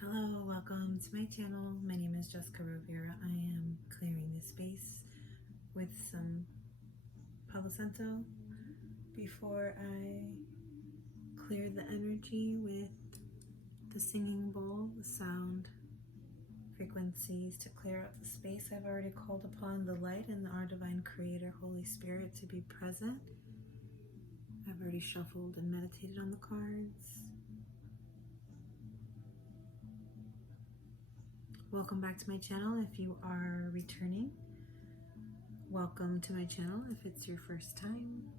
Hello, welcome to my channel. My name is Jessica Rovira. I am clearing this space with some Palo Santo before I clear the energy with the singing bowl, the sound frequencies to clear out the space. I've already called upon the light and our divine creator, Holy Spirit, to be present. I've already shuffled and meditated on the cards. Welcome back to my channel. If you are returning, welcome to my channel if it's your first time.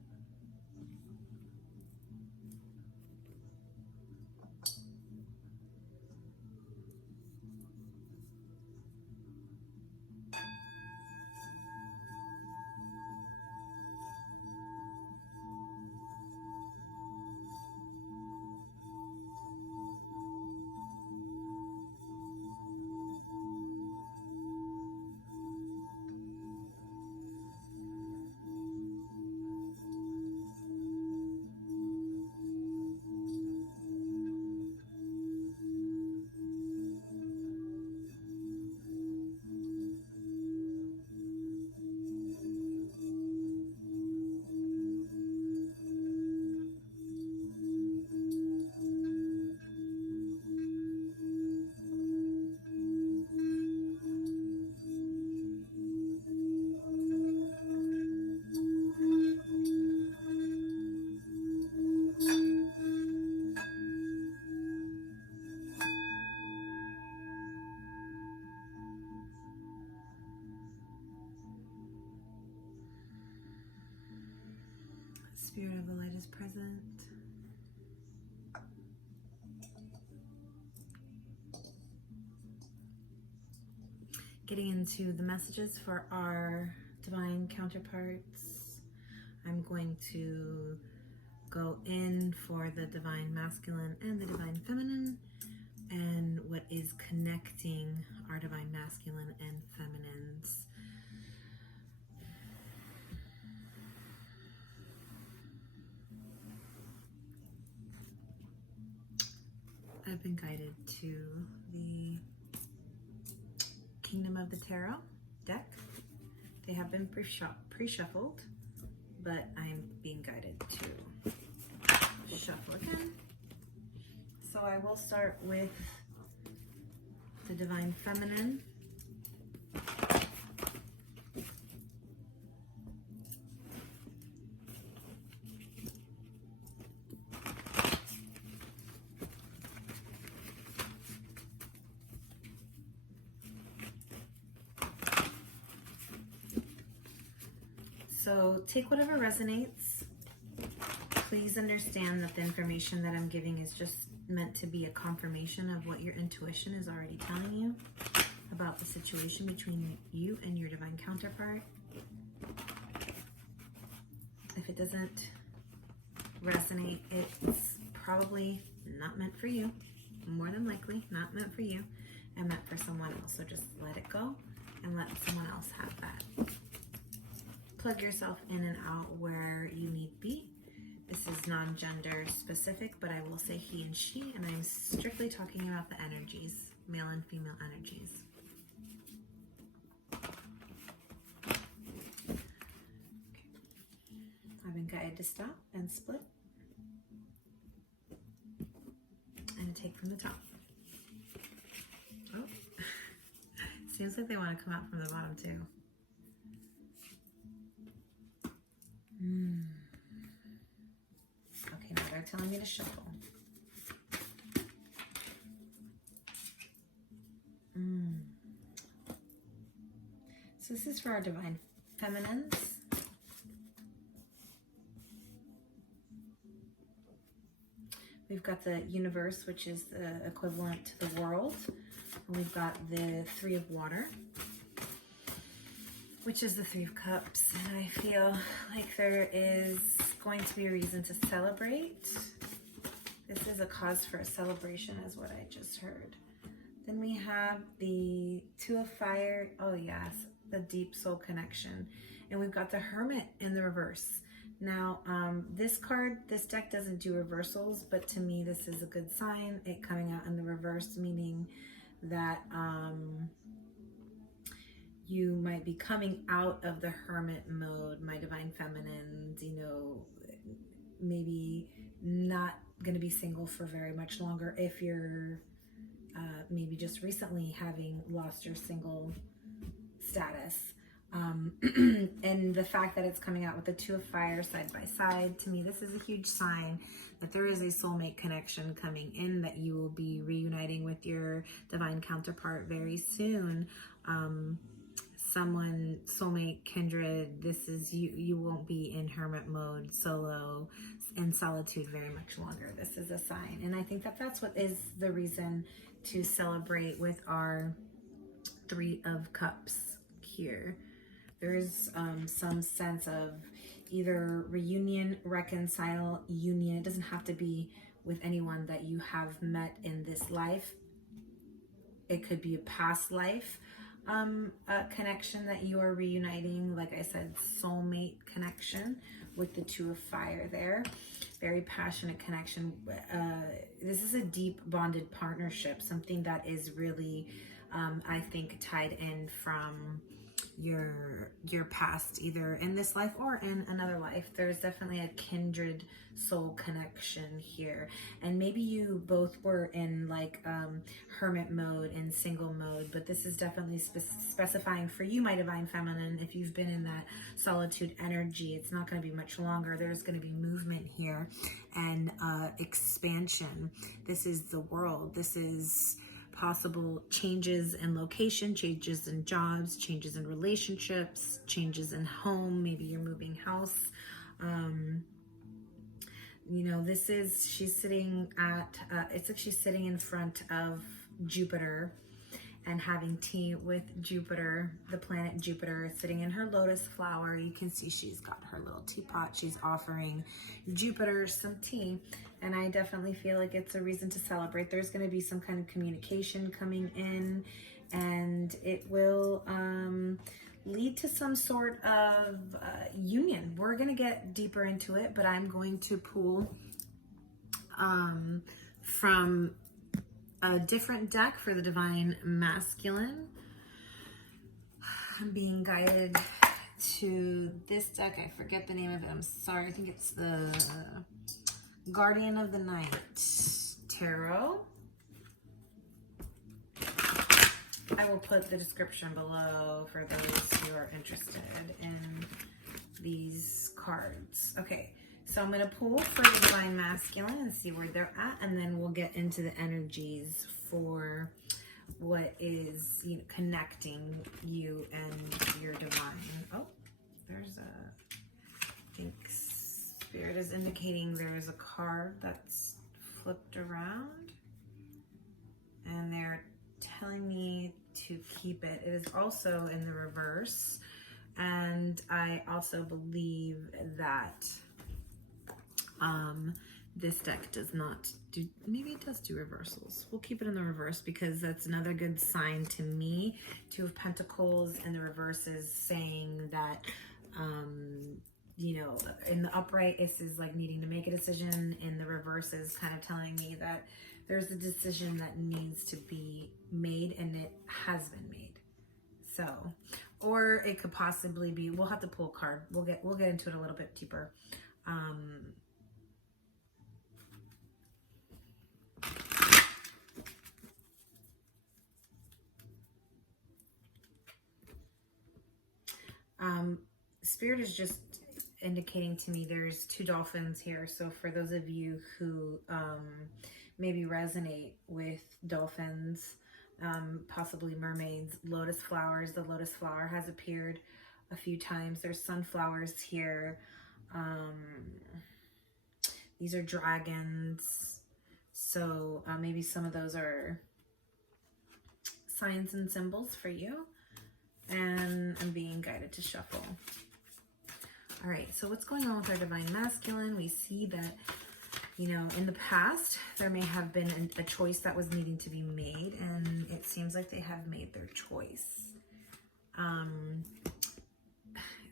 Spirit of the light is present. Getting into the messages for our divine counterparts, I'm going to go in for the divine masculine and the divine feminine and what is connecting our divine masculine and feminines. I've been guided to the Kingdom of the Tarot deck. They have been pre-shuffled, but I'm being guided to shuffle again. So I will start with the Divine Feminine. So take whatever resonates. Please understand that the information that I'm giving is just meant to be a confirmation of what your intuition is already telling you about the situation between you and your divine counterpart. If it doesn't resonate, it's probably not meant for you. More than likely, not meant for you and meant for someone else. So just let it go and let someone else have that. Plug yourself in and out where you need be. This is non-gender specific, but I will say he and she, and I'm strictly talking about the energies, male and female energies. Okay. I've been guided to stop and split and take from the top. Oh, seems like they want to come out from the bottom too. Okay, now they're telling me to shuffle. So this is for our divine feminines. We've got the universe, which is the equivalent to the world. And we've got the Three of Water, which is the Three of Cups. And I feel like there is going to be a reason to celebrate. This is a cause for a celebration is what I just heard. Then we have the Two of Fire. Oh yes, the deep soul connection. And we've got the Hermit in the reverse. Now, this deck doesn't do reversals, but to me, this is a good sign. It coming out in the reverse, meaning that you might be coming out of the hermit mode, my divine feminines, you know, maybe not going to be single for very much longer if you're maybe just recently having lost your single status. And the fact that it's coming out with the Two of Fire side by side, to me, this is a huge sign that there is a soulmate connection coming in, that you will be reuniting with your divine counterpart very soon. Someone, soulmate, kindred, this is you. You won't be in hermit mode, solo, in solitude very much longer. This is a sign. And I think that that's what is the reason to celebrate with our Three of Cups here. There is some sense of either reunion, reconcile, union. It doesn't have to be with anyone that you have met in this life. It could be a past life connection that you are reuniting. Like I said, soulmate connection with the Two of Fire there. Very passionate connection. This is a deep bonded partnership, something that is really, I think, tied in from your past, either in this life or in another life. There's definitely a kindred soul connection here, and maybe you both were in like hermit mode and single mode, but this is definitely specifying for you, my divine feminine, if you've been in that solitude energy, it's not going to be much longer. There's going to be movement here and expansion. This is the world. This is possible changes in location, changes in jobs, changes in relationships, changes in home. Maybe you're moving house. You know, this is, she's sitting at, it's like she's sitting in front of Jupiter and having tea with Jupiter, the planet Jupiter, sitting in her lotus flower. You can see she's got her little teapot. She's offering Jupiter some tea. And I definitely feel like it's a reason to celebrate. There's going to be some kind of communication coming in, and it will lead to some sort of union. We're going to get deeper into it, but I'm going to pull from a different deck for the Divine Masculine. I'm being guided to this deck. I forget the name of it. I'm sorry. I think it's the Guardian of the Night Tarot. I will put the description below for those who are interested in these cards. Okay, so I'm going to pull for the Divine Masculine and see where they're at, and then we'll get into the energies for what is, you know, connecting you and your divine. Oh, there's I think Spirit is indicating there is a card that's flipped around, and they're telling me to keep it. It is also in the reverse, and I also believe that this deck does not do, maybe it does do reversals. We'll keep it in the reverse because that's another good sign to me. Two of Pentacles in the reverse is saying that you know, in the upright, this is like needing to make a decision. In the reverse is kind of telling me that there's a decision that needs to be made, and it has been made. So, or it could possibly be, we'll have to pull a card. We'll get into it a little bit deeper. Spirit is just indicating to me there's two dolphins here. So for those of you who maybe resonate with dolphins, possibly mermaids, lotus flowers, the lotus flower has appeared a few times. There's sunflowers here. These are dragons. So maybe some of those are signs and symbols for you. And I'm being guided to shuffle. All right, so what's going on with our Divine Masculine? We see that, you know, in the past, there may have been a choice that was needing to be made, and it seems like they have made their choice.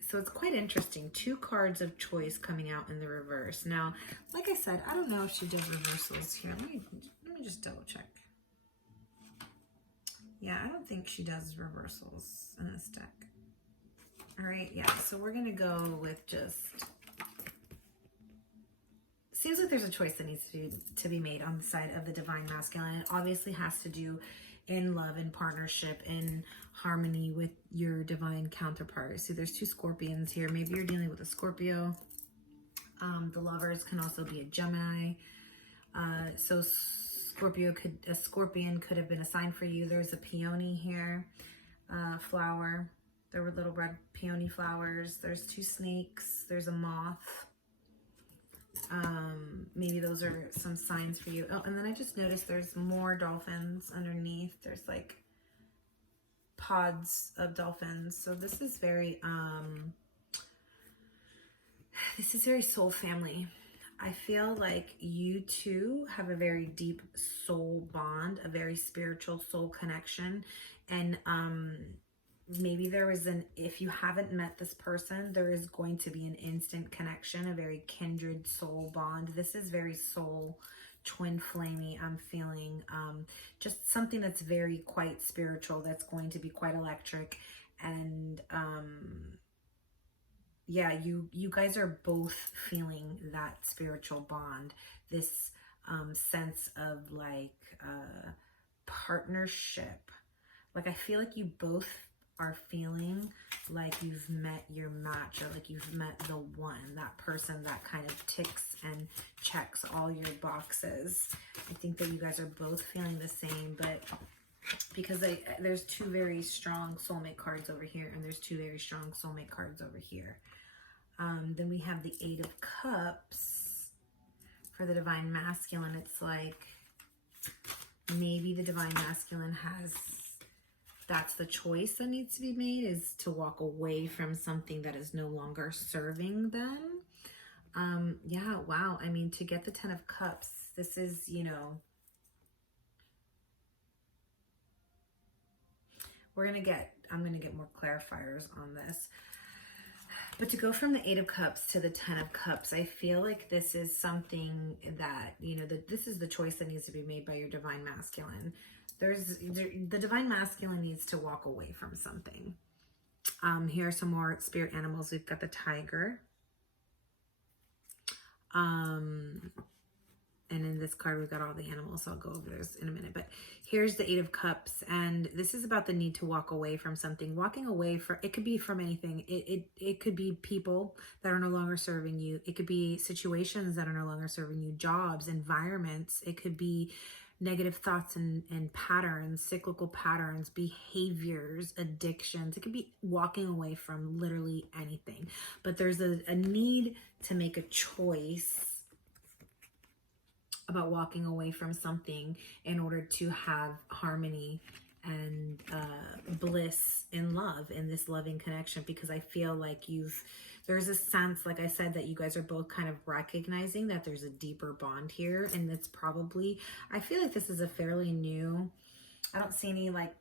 So So it's quite interesting. 2 cards of choice coming out in the reverse. Now, like I said, I don't know if she did reversals here. Let me just double check. Yeah, I don't think she does reversals in this deck. All right, yeah, so we're going to go with just... Seems like there's a choice that needs to be made on the side of the Divine Masculine. It obviously has to do in love, in partnership, in harmony with your divine counterpart. So there's 2 Scorpions here. Maybe you're dealing with a Scorpio. The Lovers can also be a Gemini. So a Scorpion could have been a sign for you. There's a peony here, flower. There were little red peony flowers. There's 2 snakes. There's a moth. Maybe those are some signs for you. Oh, and then I just noticed there's more dolphins underneath. There's like pods of dolphins. So this is very soul family. I feel like you two have a very deep soul bond, a very spiritual soul connection. And maybe there was if you haven't met this person, there is going to be an instant connection, a very kindred soul bond. This is very soul twin flamey. I'm feeling just something that's very quite spiritual, that's going to be quite electric. And yeah, you guys are both feeling that spiritual bond, this sense of like partnership. Like I feel like you both are feeling like you've met your match, or like you've met the one, that person that kind of ticks and checks all your boxes. I think that you guys are both feeling the same, but because there's 2 very strong soulmate cards over here, and there's 2 very strong soulmate cards over here. Then we have the 8 of Cups for the Divine Masculine. It's like maybe the Divine Masculine has... That's the choice that needs to be made, is to walk away from something that is no longer serving them. Yeah, wow. I mean, to get the 10 of Cups, this is, you know, I'm going to get more clarifiers on this. But to go from the 8 of Cups to the 10 of Cups, I feel like this is something that, you know, this is the choice that needs to be made by your Divine Masculine. The Divine Masculine needs to walk away from something. Here are some more spirit animals. We've got the tiger. And in this card, we've got all the animals. So I'll go over those in a minute. But here's the 8 of Cups. And this is about the need to walk away from something. Walking away it could be from anything. It could be people that are no longer serving you. It could be situations that are no longer serving you. Jobs, environments. It could be negative thoughts and patterns, cyclical patterns, behaviors, addictions. It could be walking away from literally anything. But there's a need to make a choice about walking away from something in order to have harmony and bliss in love, in this loving connection, because I feel like there's a sense, like I said, that you guys are both kind of recognizing that there's a deeper bond here. And it's probably, I feel like this is a fairly new, I don't see any like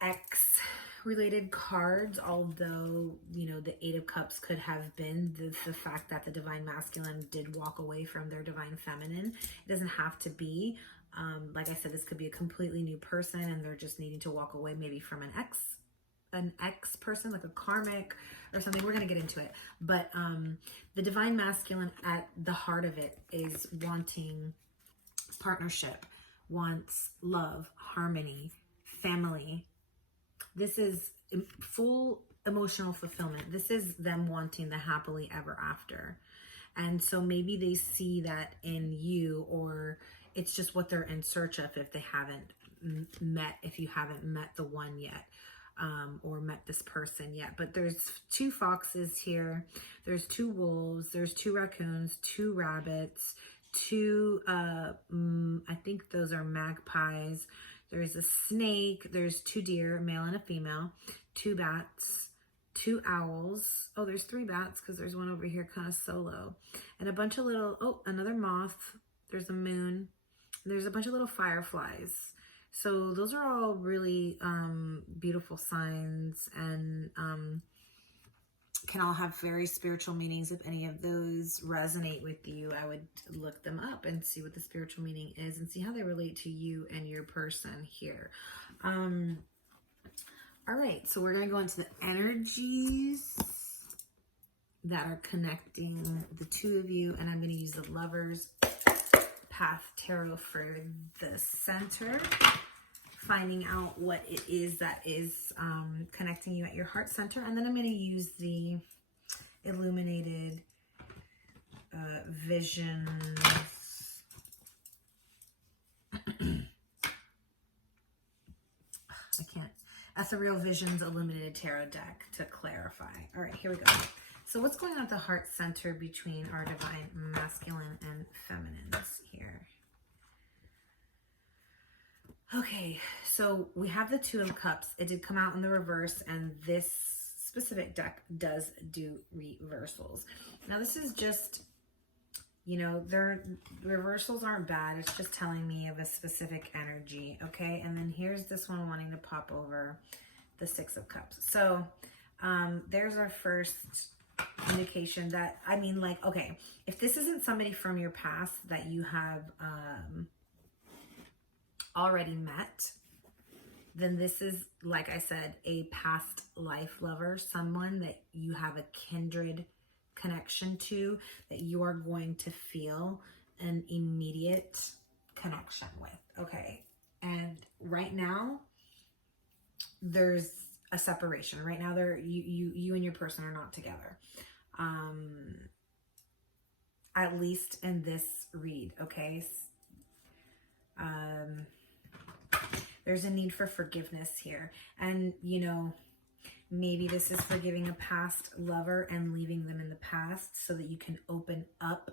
ex related cards, although, you know, the 8 of Cups could have been the fact that the Divine Masculine did walk away from their Divine Feminine. It doesn't have to be. Like I said, this could be a completely new person and they're just needing to walk away maybe from an ex person, like a karmic or something. We're going to get into it. But the Divine Masculine at the heart of it is wanting partnership, wants love, harmony, family. This is full emotional fulfillment. This is them wanting the happily ever after. And so maybe they see that in you, or it's just what they're in search of if they haven't if you haven't met the one yet, or met this person yet. But there's 2 foxes here. There's 2 wolves. There's 2 raccoons, 2 rabbits, 2, I think those are magpies. There's a snake. There's 2 deer, male and a female, 2 bats, 2 owls. Oh, there's 3 bats because there's one over here kind of solo. And a bunch of little, another moth. There's a moon. There's a bunch of little fireflies. So those are all really beautiful signs, and can all have very spiritual meanings. If any of those resonate with you, I would look them up and see what the spiritual meaning is and see how they relate to you and your person here. All right, so we're going to go into the energies that are connecting the two of you, and I'm going to use the Lover's Path Tarot for the center, finding out what it is that is connecting you at your heart center. And then I'm going to use the Illuminated Visions Ethereal Visions Illuminated Tarot deck to clarify. All right, here we go. So what's going on at the heart center between our divine masculine and feminines here? Okay, so we have the Two of Cups. It did come out in the reverse, and this specific deck does do reversals. Now this is just, you know, the reversals aren't bad. It's just telling me of a specific energy, okay? And then here's this one wanting to pop over the Six of Cups. So there's our first indication that, I mean, like, okay, if this isn't somebody from your past that you have already met, then this is, like I said, a past life lover, someone that you have a kindred connection to, that you are going to feel an immediate connection with, okay? And right now, there's a separation. Right now, you and your person are not together. At least in this read, okay? There's a need for forgiveness here. And, you know, maybe this is forgiving a past lover and leaving them in the past so that you can open up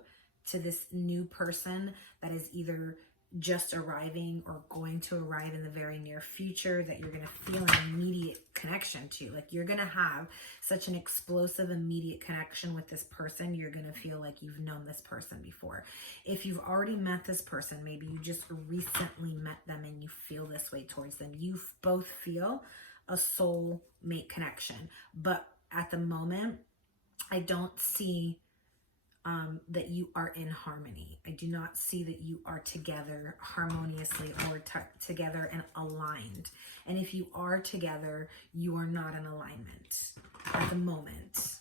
to this new person that is either just arriving or going to arrive in the very near future, that you're going to feel an immediate connection to. Like, you're going to have such an explosive immediate connection with this person. You're going to feel like you've known this person before. If you've already met this person, maybe you just recently met them and you feel this way towards them. You both feel a soulmate connection, but at the moment, I don't see that you are in harmony. I do not see that you are together harmoniously or together and aligned. And if you are together, you are not in alignment at the moment.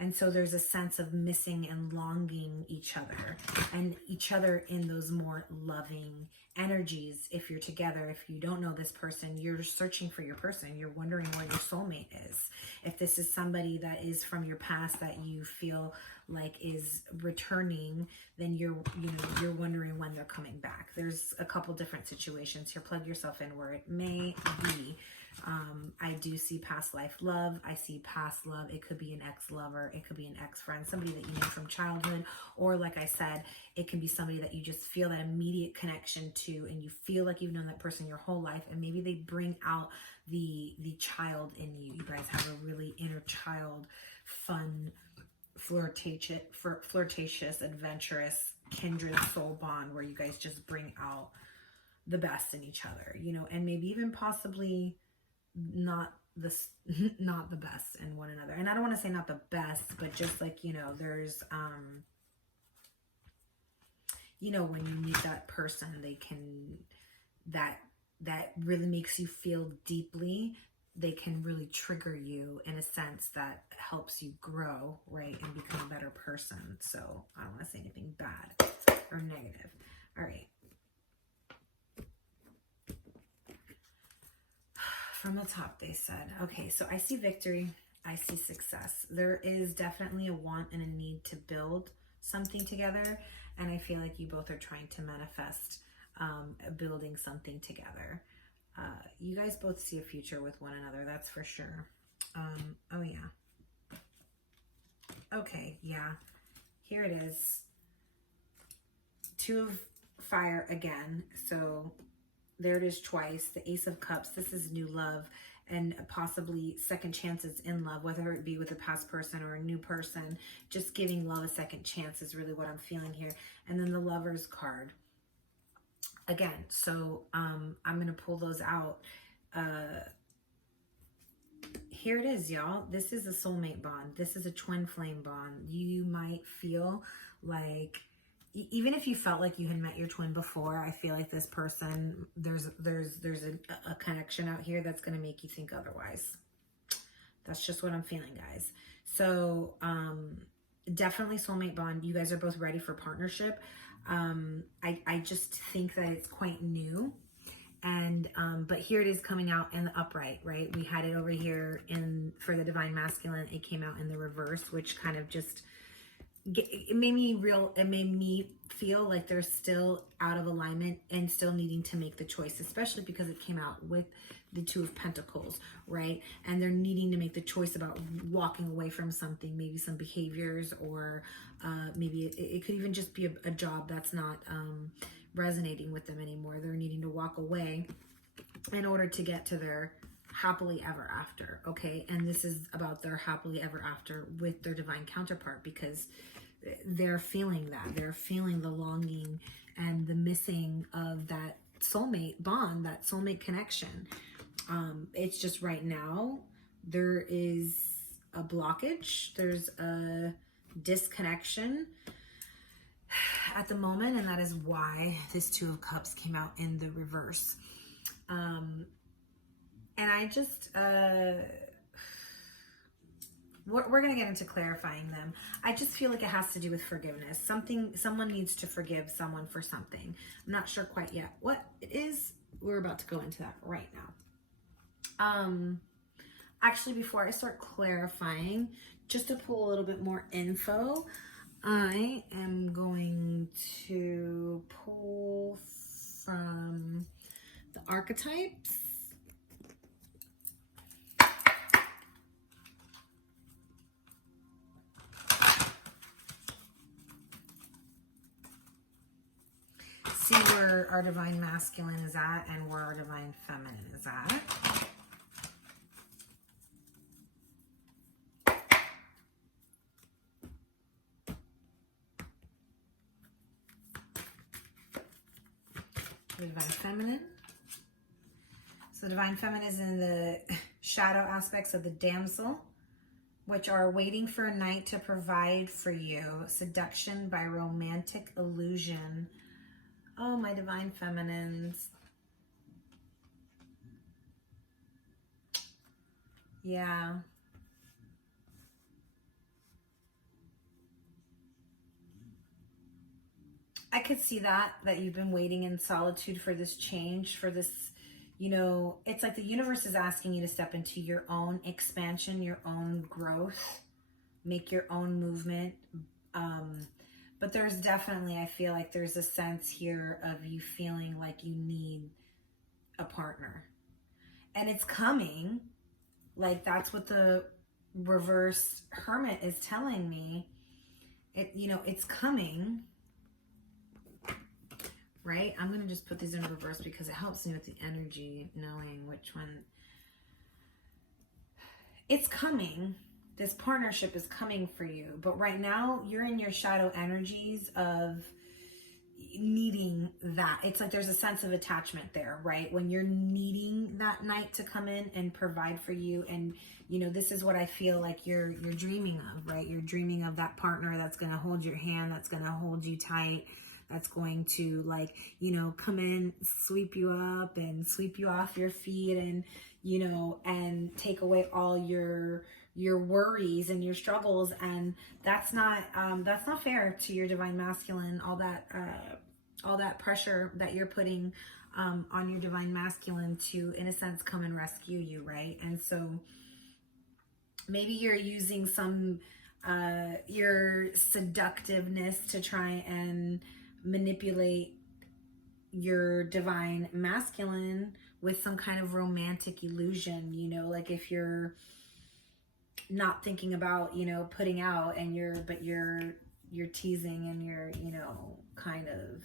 And so there's a sense of missing and longing each other, and each other in those more loving energies. If you're together, if you don't know this person, you're searching for your person. You're wondering where your soulmate is. If this is somebody that is from your past that you feel like is returning, then you're wondering when they're coming back. There's a couple different situations here. Plug yourself in where it may be. I do see past life love. I see past love. It could be an ex-lover. It could be an ex-friend, somebody that you knew from childhood. Or like I said, it can be somebody that you just feel that immediate connection to, and you feel like you've known that person your whole life, and maybe they bring out the child in you. You guys have a really inner child, fun, flirtatious, adventurous, kindred soul bond where you guys just bring out the best in each other, you know, and maybe even possibly not the best in one another. And I don't want to say not the best, but just like, you know, there's you know, when you meet that person, they can, that really makes you feel deeply. They can really trigger you in a sense that helps you grow, right, and become a better person. So I don't want to say anything bad or negative. All right. From the top, they said, okay, so I see victory. I see success. There is definitely a want and a need to build something together. And I feel like you both are trying to manifest building something together. You guys both see a future with one another, that's for sure. Oh, yeah. Okay, yeah. Here it is. Two of Fire again. So there it is twice. The Ace of Cups. This is new love and possibly second chances in love, whether it be with a past person or a new person. Just giving love a second chance is really what I'm feeling here. And then the Lover's card. again, so I'm going to pull those out. Here it is, y'all. This is a soulmate bond. This is a twin flame bond. You might feel like, even if you felt like you had met your twin before, I feel like this person, there's a connection out here that's going to make you think otherwise. That's just what I'm feeling, guys. So definitely soulmate bond. You guys are both ready for partnership. I just think that it's quite new. And but here it is coming out in the upright, right? We had it over here for the divine masculine. It came out in the reverse, which kind of just it made me feel like they're still out of alignment and still needing to make the choice, especially because it came out with the Two of Pentacles, right? And they're needing to make the choice about walking away from something, maybe some behaviors, or maybe it could even just be a job that's not resonating with them anymore. They're needing to walk away in order to get to their happily ever after, okay? And this is about their happily ever after with their divine counterpart, because they're feeling that. They're feeling the longing and the missing of that soulmate bond, that soulmate connection. It's just right now, there is a blockage. There's a disconnection at the moment, and that is why this Two of Cups came out in the reverse. And I just, we're going to get into clarifying them. I just feel like it has to do with forgiveness. Someone needs to forgive someone for something. I'm not sure quite yet what it is. We're about to go into that right now. Actually, before I start clarifying, just to pull a little bit more info, I am going to pull from the archetypes. See where our divine masculine is at and where our divine feminine is at. The divine feminine. So the divine feminine is in the shadow aspects of the damsel, which are waiting for a knight to provide for you. Seduction by romantic illusion. Oh, my divine feminines. Yeah. I could see that you've been waiting in solitude for this change, for this, you know, it's like the universe is asking you to step into your own expansion, your own growth, make your own movement. But there's definitely, I feel like there's a sense here of you feeling like you need a partner. And it's coming. Like, that's what the reverse hermit is telling me. You know, it's coming. Right? I'm going to just put these in reverse because it helps me with the energy, knowing which one. It's coming. This partnership is coming for you. But right now, you're in your shadow energies of needing that. It's like there's a sense of attachment there, right? When you're needing that knight to come in and provide for you. And, you know, this is what I feel like you're dreaming of, right? You're dreaming of that partner that's going to hold your hand, that's going to hold you tight, that's going to, like, you know, come in, sweep you up and sweep you off your feet, and, you know, and take away all your worries and your struggles. And that's not fair to your divine masculine. All that pressure that you're putting on your divine masculine to, in a sense, come and rescue you, right? And so maybe you're using some your seductiveness to try and manipulate your divine masculine with some kind of romantic illusion, you know, like if you're not thinking about, you know, putting out, and you're teasing, and you're, you know, kind of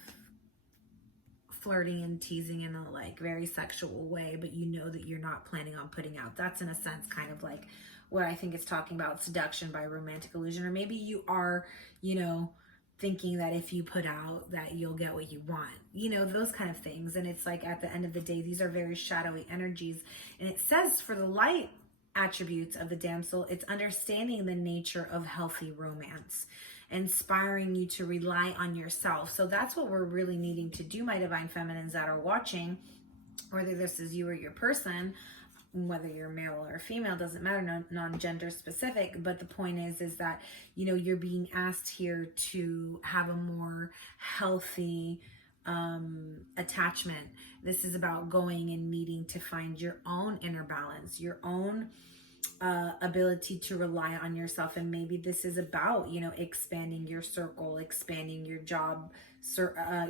flirting and teasing in a, like, very sexual way, but you know that you're not planning on putting out. That's, in a sense, kind of like what I think it's talking about, seduction by romantic illusion. Or maybe you are, you know, thinking that if you put out that you'll get what you want, you know, those kind of things. And it's like, at the end of the day, these are very shadowy energies. And it says for the light attributes of the damsel, it's understanding the nature of healthy romance, inspiring you to rely on yourself. So that's what we're really needing to do, my divine feminines that are watching, whether this is you or your person, whether you're male or female, doesn't matter, non-gender specific. But the point is that, you know, you're being asked here to have a more healthy attachment. This is about going and needing to find your own inner balance, your own ability to rely on yourself. And maybe this is about, you know, expanding your circle, expanding your job,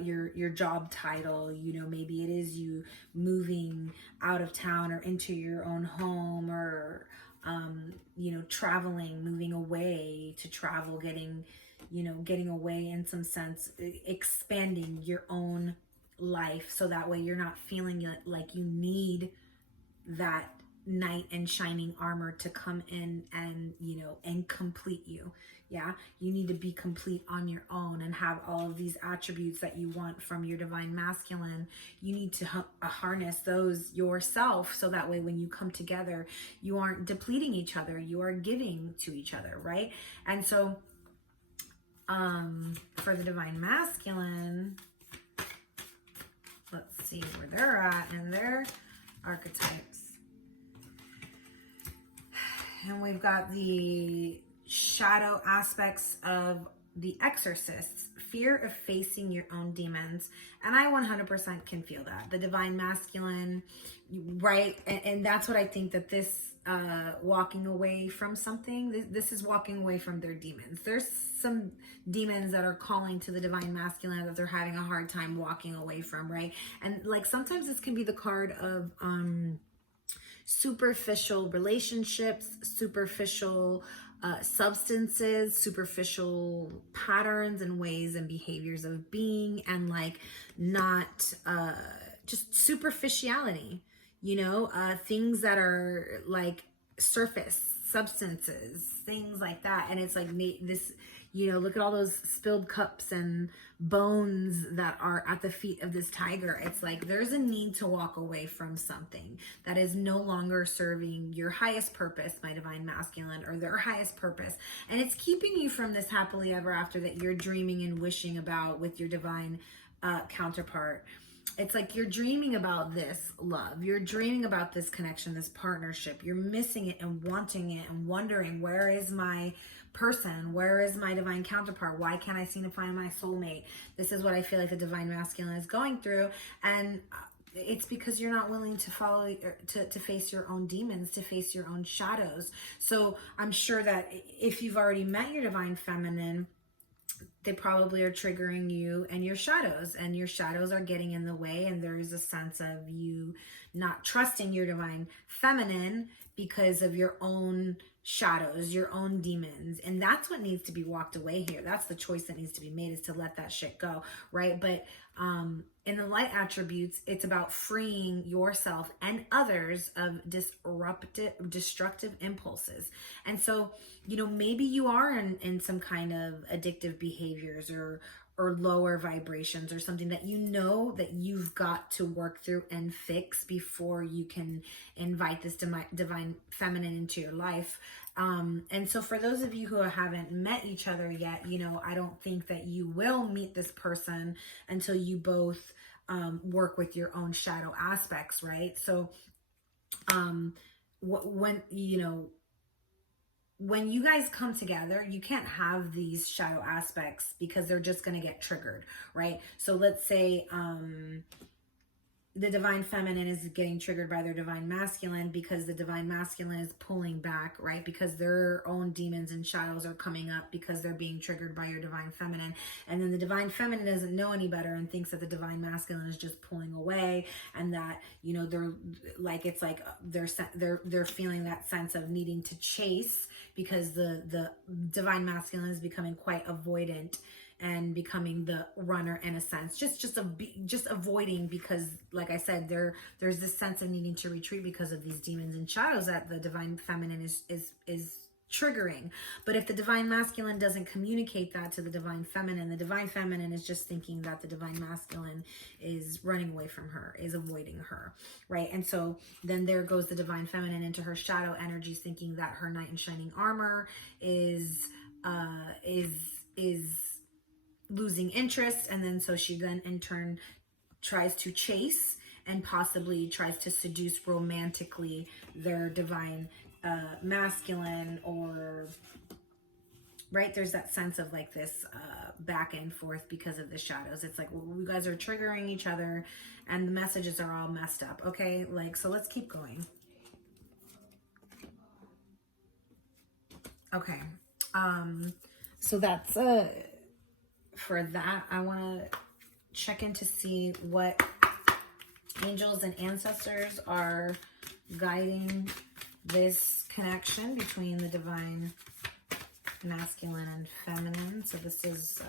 your job title. You know, maybe it is you moving out of town or into your own home, or you know, traveling, moving away to travel, getting away in some sense, expanding your own life, so that way you're not feeling like you need that knight in shining armor to come in and, you know, and complete you. Yeah, you need to be complete on your own and have all of these attributes that you want from your divine masculine. You need to harness those yourself, so that way when you come together, you aren't depleting each other, you are giving to each other, right? And so for the divine masculine, let's see where they're at in their archetypes. And we've got the shadow aspects of the exorcists, fear of facing your own demons. And I 100% can feel that. The divine masculine, right? And that's what I think that this walking away from something, this is walking away from their demons. There's some demons that are calling to the divine masculine that they're having a hard time walking away from, right? And like sometimes this can be the card of superficial relationships, superficial substances, superficial patterns and ways and behaviors of being, and like not just superficiality, you know, things that are like surface substances, things like that. And it's like this, you know, look at all those spilled cups and bones that are at the feet of this tiger. It's like there's a need to walk away from something that is no longer serving your highest purpose, my divine masculine, or their highest purpose. And it's keeping you from this happily ever after that you're dreaming and wishing about with your divine counterpart. It's like you're dreaming about this love. You're dreaming about this connection, this partnership. You're missing it and wanting it and wondering, where is my person? Where is my divine counterpart? Why can't I seem to find my soulmate? This is what I feel like the divine masculine is going through. And it's because you're not willing to follow, to face your own demons, to face your own shadows. So I'm sure that if you've already met your divine feminine, they probably are triggering you and your shadows are getting in the way. And there is a sense of you not trusting your divine feminine because of your own shadows, your own demons. And that's what needs to be walked away here. That's the choice that needs to be made, is to let that shit go, right? But in the light attributes, it's about freeing yourself and others of destructive impulses. And so, you know, maybe you are in some kind of addictive behaviors or lower vibrations or something that you know that you've got to work through and fix before you can invite this divine feminine into your life. And so for those of you who haven't met each other yet, you know, I don't think that you will meet this person until you both work with your own shadow aspects, right? So when you guys come together, you can't have these shadow aspects because they're just going to get triggered, right? So let's say the divine feminine is getting triggered by their divine masculine because the divine masculine is pulling back, right? Because their own demons and shadows are coming up because they're being triggered by your divine feminine. And then the divine feminine doesn't know any better and thinks that the divine masculine is just pulling away, and that, you know, they're like, it's like they're feeling that sense of needing to chase because the divine masculine is becoming quite avoidant and becoming the runner in a sense, just avoiding, because like I said, there's this sense of needing to retreat because of these demons and shadows that the divine feminine is triggering. But if the divine masculine doesn't communicate that to the divine feminine is just thinking that the divine masculine is running away from her, is avoiding her, right? And so then there goes the divine feminine into her shadow energies, thinking that her knight in shining armor is losing interest, and then so she then in turn tries to chase and possibly tries to seduce romantically their divine masculine, or right, there's that sense of like this back and forth because of the shadows. It's like, well, you guys are triggering each other and the messages are all messed up. Okay, like, so let's keep going. Okay, so that's for that. I want to check in to see what angels and ancestors are guiding this connection between the divine masculine and feminine. So this is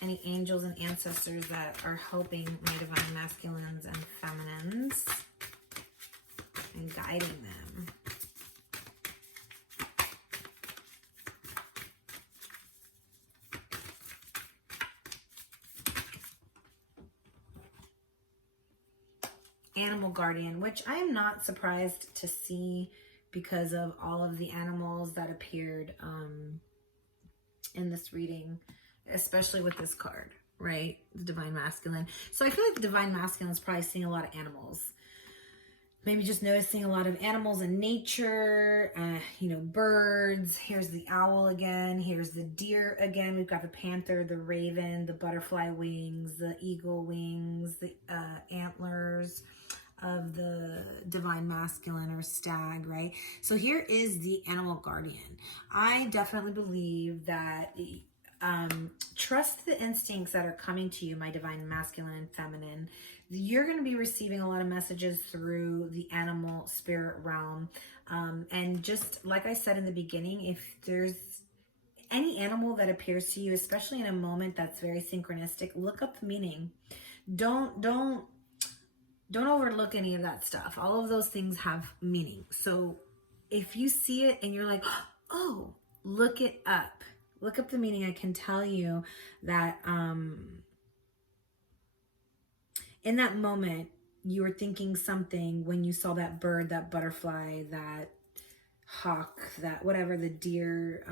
any angels and ancestors that are helping my divine masculines and feminines and guiding them. Animal guardian, which I am not surprised to see because of all of the animals that appeared in this reading, especially with this card, right? The divine masculine. So I feel like the divine masculine is probably seeing a lot of animals. Maybe just noticing a lot of animals in nature, you know, birds. Here's the owl again. Here's the deer again. We've got the panther, the raven, the butterfly wings, the eagle wings, the antlers of the divine masculine or stag, right? So here is the animal guardian. I definitely believe that trust the instincts that are coming to you, my divine masculine and feminine. You're going to be receiving a lot of messages through the animal spirit realm. And just like I said in the beginning, if there's any animal that appears to you, especially in a moment that's very synchronistic, look up the meaning. Don't overlook any of that stuff. All of those things have meaning. So if you see it and you're like, oh, look it up. Look up the meaning. I can tell you that in that moment, you were thinking something when you saw that bird, that butterfly, that hawk, that whatever, the deer,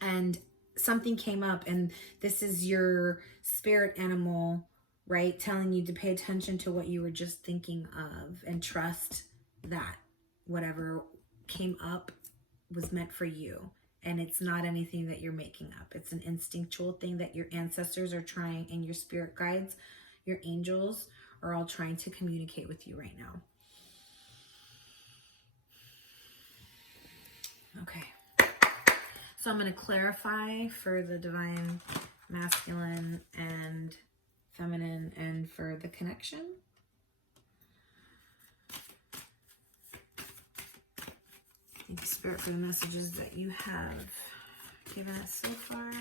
and something came up, and this is your spirit animal, right? Telling you to pay attention to what you were just thinking of and trust that whatever came up was meant for you. And it's not anything that you're making up. It's an instinctual thing that your ancestors are trying, and your spirit guides, your angels are all trying to communicate with you right now. Okay. So I'm going to clarify for the divine masculine and feminine and for the connection. Thank you, Spirit, for the messages that you have given us so far.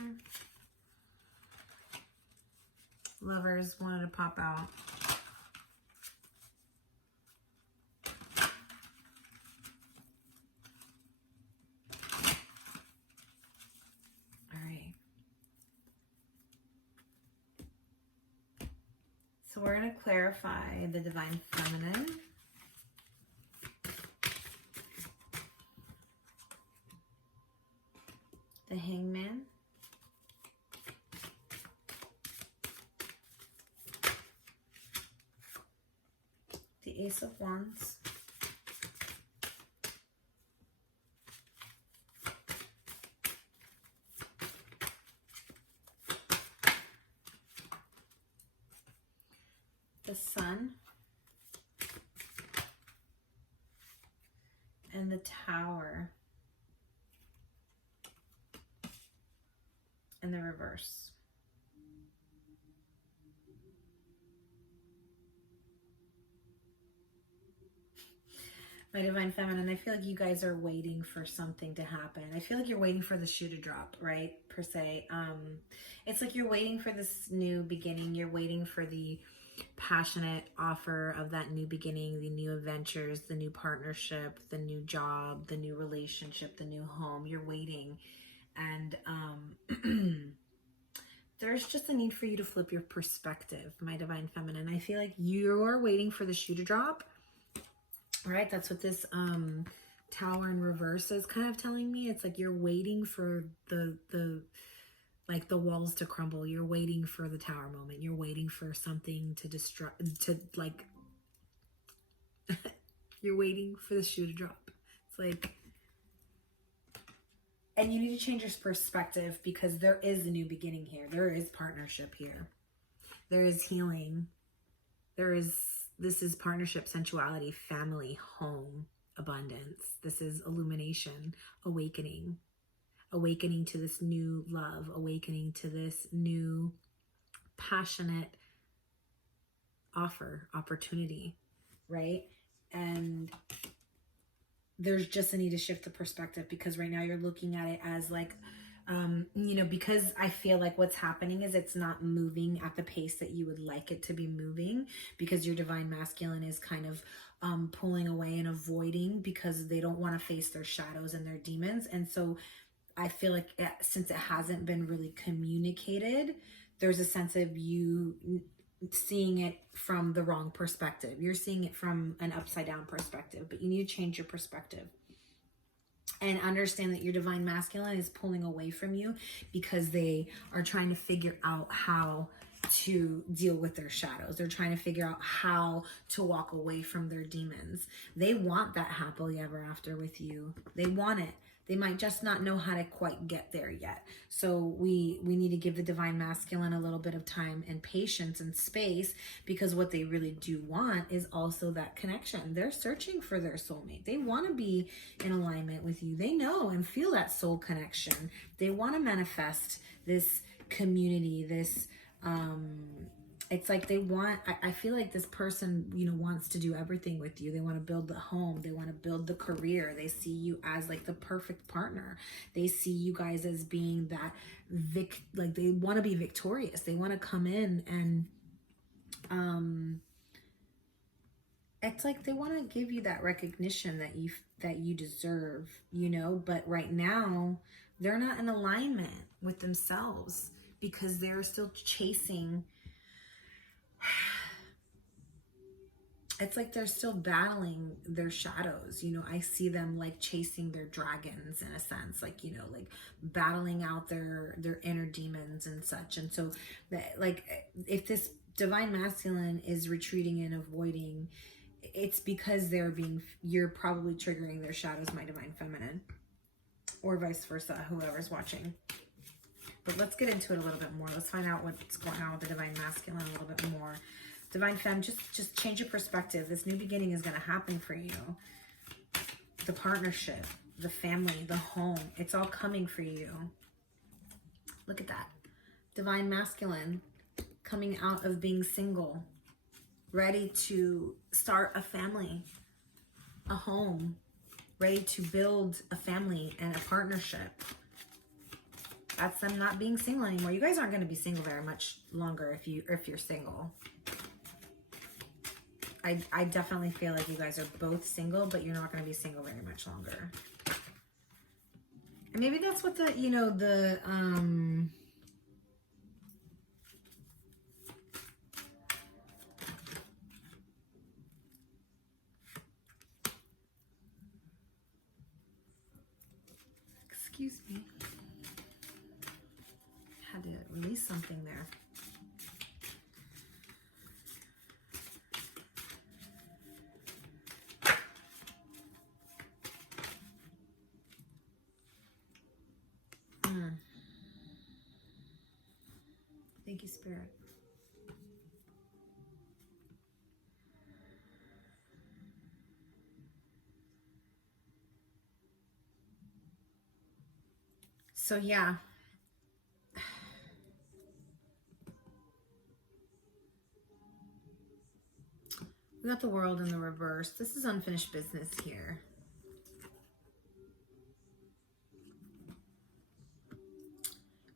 Lovers wanted to pop out. All right. So we're going to clarify the divine feminine. The Hangman. The Ace of Wands. The Sun. And the Tower. In the reverse. My divine feminine, I feel like you guys are waiting for something to happen. I feel like you're waiting for the shoe to drop, right? Per se. It's like you're waiting for this new beginning. You're waiting for the passionate offer of that new beginning, the new adventures, the new partnership, the new job, the new relationship, the new home. You're waiting. And there's just a need for you to flip your perspective, my divine feminine. I feel like you're waiting for the shoe to drop, right? That's what this Tower in reverse is kind of telling me. It's like you're waiting for the walls to crumble. You're waiting for the tower moment. You're waiting for something to you're waiting for the shoe to drop. It's like, and you need to change your perspective, because there is a new beginning here. There is partnership here. There is healing. This is partnership, sensuality, family, home, abundance. This is illumination, awakening to this new love, awakening to this new passionate opportunity, right? And there's just a need to shift the perspective, because right now you're looking at it as like, because I feel like what's happening is it's not moving at the pace that you would like it to be moving, because your divine masculine is kind of pulling away and avoiding, because they don't want to face their shadows and their demons. And so I feel like since it hasn't been really communicated, there's a sense of you seeing it from the wrong perspective. You're seeing it from an upside down perspective, but you need to change your perspective and understand that your divine masculine is pulling away from you because they are trying to figure out how to deal with their shadows. They're trying to figure out how to walk away from their demons. They want that happily ever after with you. They want it. They might just not know how to quite get there yet. So we need to give the divine masculine a little bit of time and patience and space, because what they really do want is also that connection. They're searching for their soulmate. They want to be in alignment with you. They know and feel that soul connection. They want to manifest this community, this it's like they want, I feel like this person, wants to do everything with you. They want to build the home. They want to build the career. They see you as like the perfect partner. They see you guys as being that they want to be victorious. They want to come in and, it's like they want to give you that recognition that you deserve, but right now they're not in alignment with themselves, because they're still chasing. It's like they're still battling their shadows. I see them like chasing their dragons in a sense, like, like battling out their inner demons and such. And so like, if this divine masculine is retreating and avoiding, it's because you're probably triggering their shadows, my divine feminine, or vice versa, whoever's watching. But let's get into it a little bit more. Let's find out what's going on with the divine masculine a little bit more. Divine femme, just change your perspective. This new beginning is going to happen for you. The partnership, the family, the home, it's all coming for you. Look at that. Divine masculine coming out of being single, ready to start a family, a home, ready to build a family and a partnership. That's them not being single anymore. You guys aren't going to be single very much longer if you're single. I definitely feel like you guys are both single, but you're not going to be single very much longer. And maybe that's what excuse me. Had to release something there. Thank you, Spirit. So yeah. We got the World in the reverse. This is unfinished business here.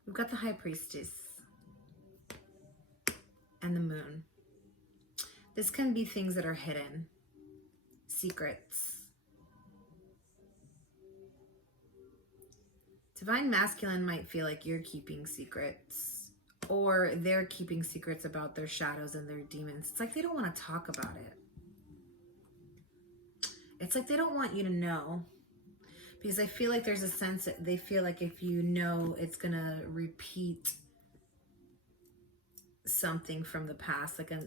We've got the High Priestess and the Moon. This can be things that are hidden, secrets. Divine Masculine might feel like you're keeping secrets, or they're keeping secrets about their shadows and their demons. It's like they don't want to talk about it. It's like they don't want you to know, because I feel like there's a sense that they feel like if you know, it's going to repeat something from the past, like I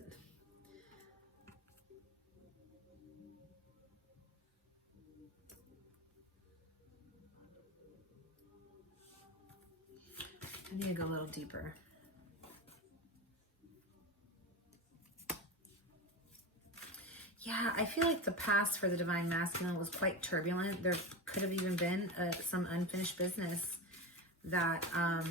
need to go a little deeper. Yeah, I feel like the past for the Divine Masculine was quite turbulent. There could have even been some unfinished business that I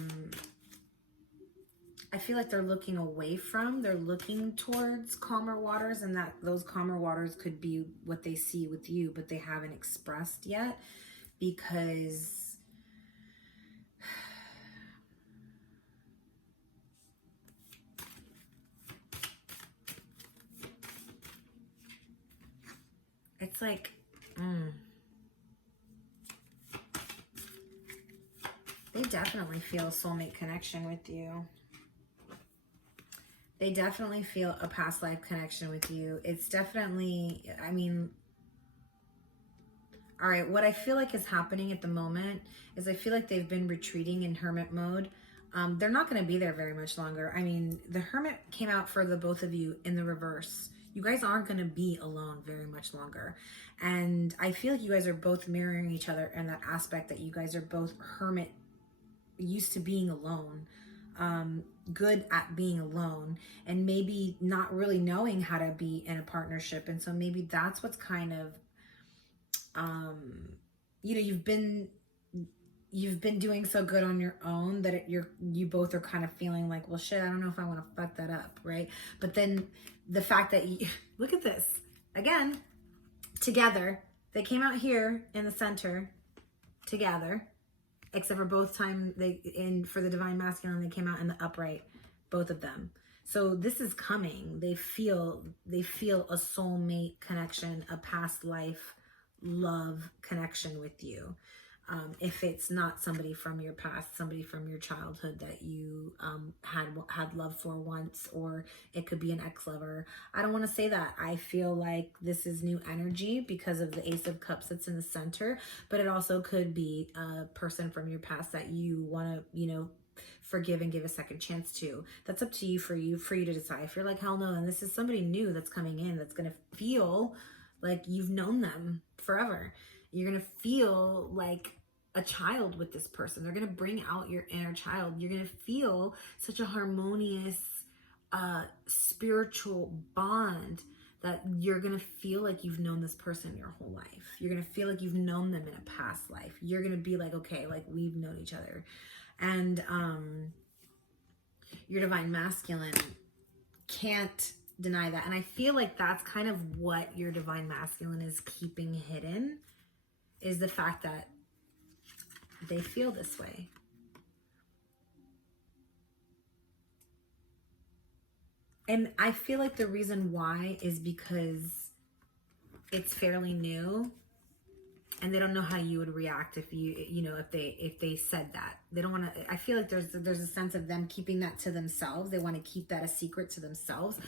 feel like they're looking away from. They're looking towards calmer waters, and that those calmer waters could be what they see with you, but they haven't expressed yet, because it's like, they definitely feel a soulmate connection with you. They definitely feel a past life connection with you. It's definitely, I mean, all right, what I feel like is happening at the moment is I feel like they've been retreating in hermit mode. They're not going to be there very much longer. I mean, the hermit came out for the both of you in the reverse. You guys aren't going to be alone very much longer. And I feel like you guys are both mirroring each other in that aspect, that you guys are both hermit, used to being alone, good at being alone, and maybe not really knowing how to be in a partnership. And so maybe that's what's kind of, you know, you've been doing so good on your own that you both are kind of feeling like, well, shit, I don't know if I want to fuck that up, right? But then the fact that look at this again, together, they came out here in the center together, except for both time for the Divine Masculine, they came out in the upright, both of them. So this is coming. They feel a soulmate connection, a past life love connection with you. If it's not somebody from your past, somebody from your childhood that you had love for once, or it could be an ex-lover. I don't want to say that. I feel like this is new energy because of the Ace of Cups that's in the center, but it also could be a person from your past that you want to, you know, forgive and give a second chance to. That's up to you, for you to decide. If you're like, hell no, and this is somebody new that's coming in, that's going to feel like you've known them forever. You're going to feel like a child with this person. They're going to bring out your inner child. You're going to feel such a harmonious spiritual bond that you're going to feel like you've known this person your whole life. You're going to feel like you've known them in a past life. You're going to be like, okay, like we've known each other. And your Divine Masculine can't deny that. And I feel like that's kind of what your Divine Masculine is keeping hidden, is the fact that they feel this way. And I feel like the reason why is because it's fairly new, and they don't know how you would react if if they said that. They don't want to. I feel like there's a sense of them keeping that to themselves. They want to keep that a secret to themselves,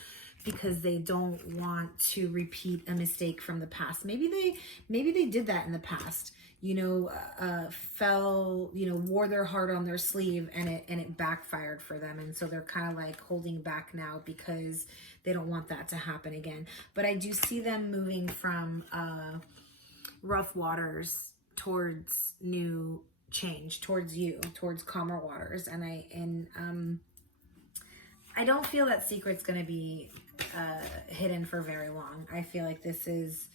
because they don't want to repeat a mistake from the past. Maybe they did that in the past. Wore their heart on their sleeve, and it backfired for them. And so they're kind of like holding back now because they don't want that to happen again. But I do see them moving from rough waters towards new change, towards you, towards calmer waters. And I don't feel that secret's going to be hidden for very long. I feel like this is...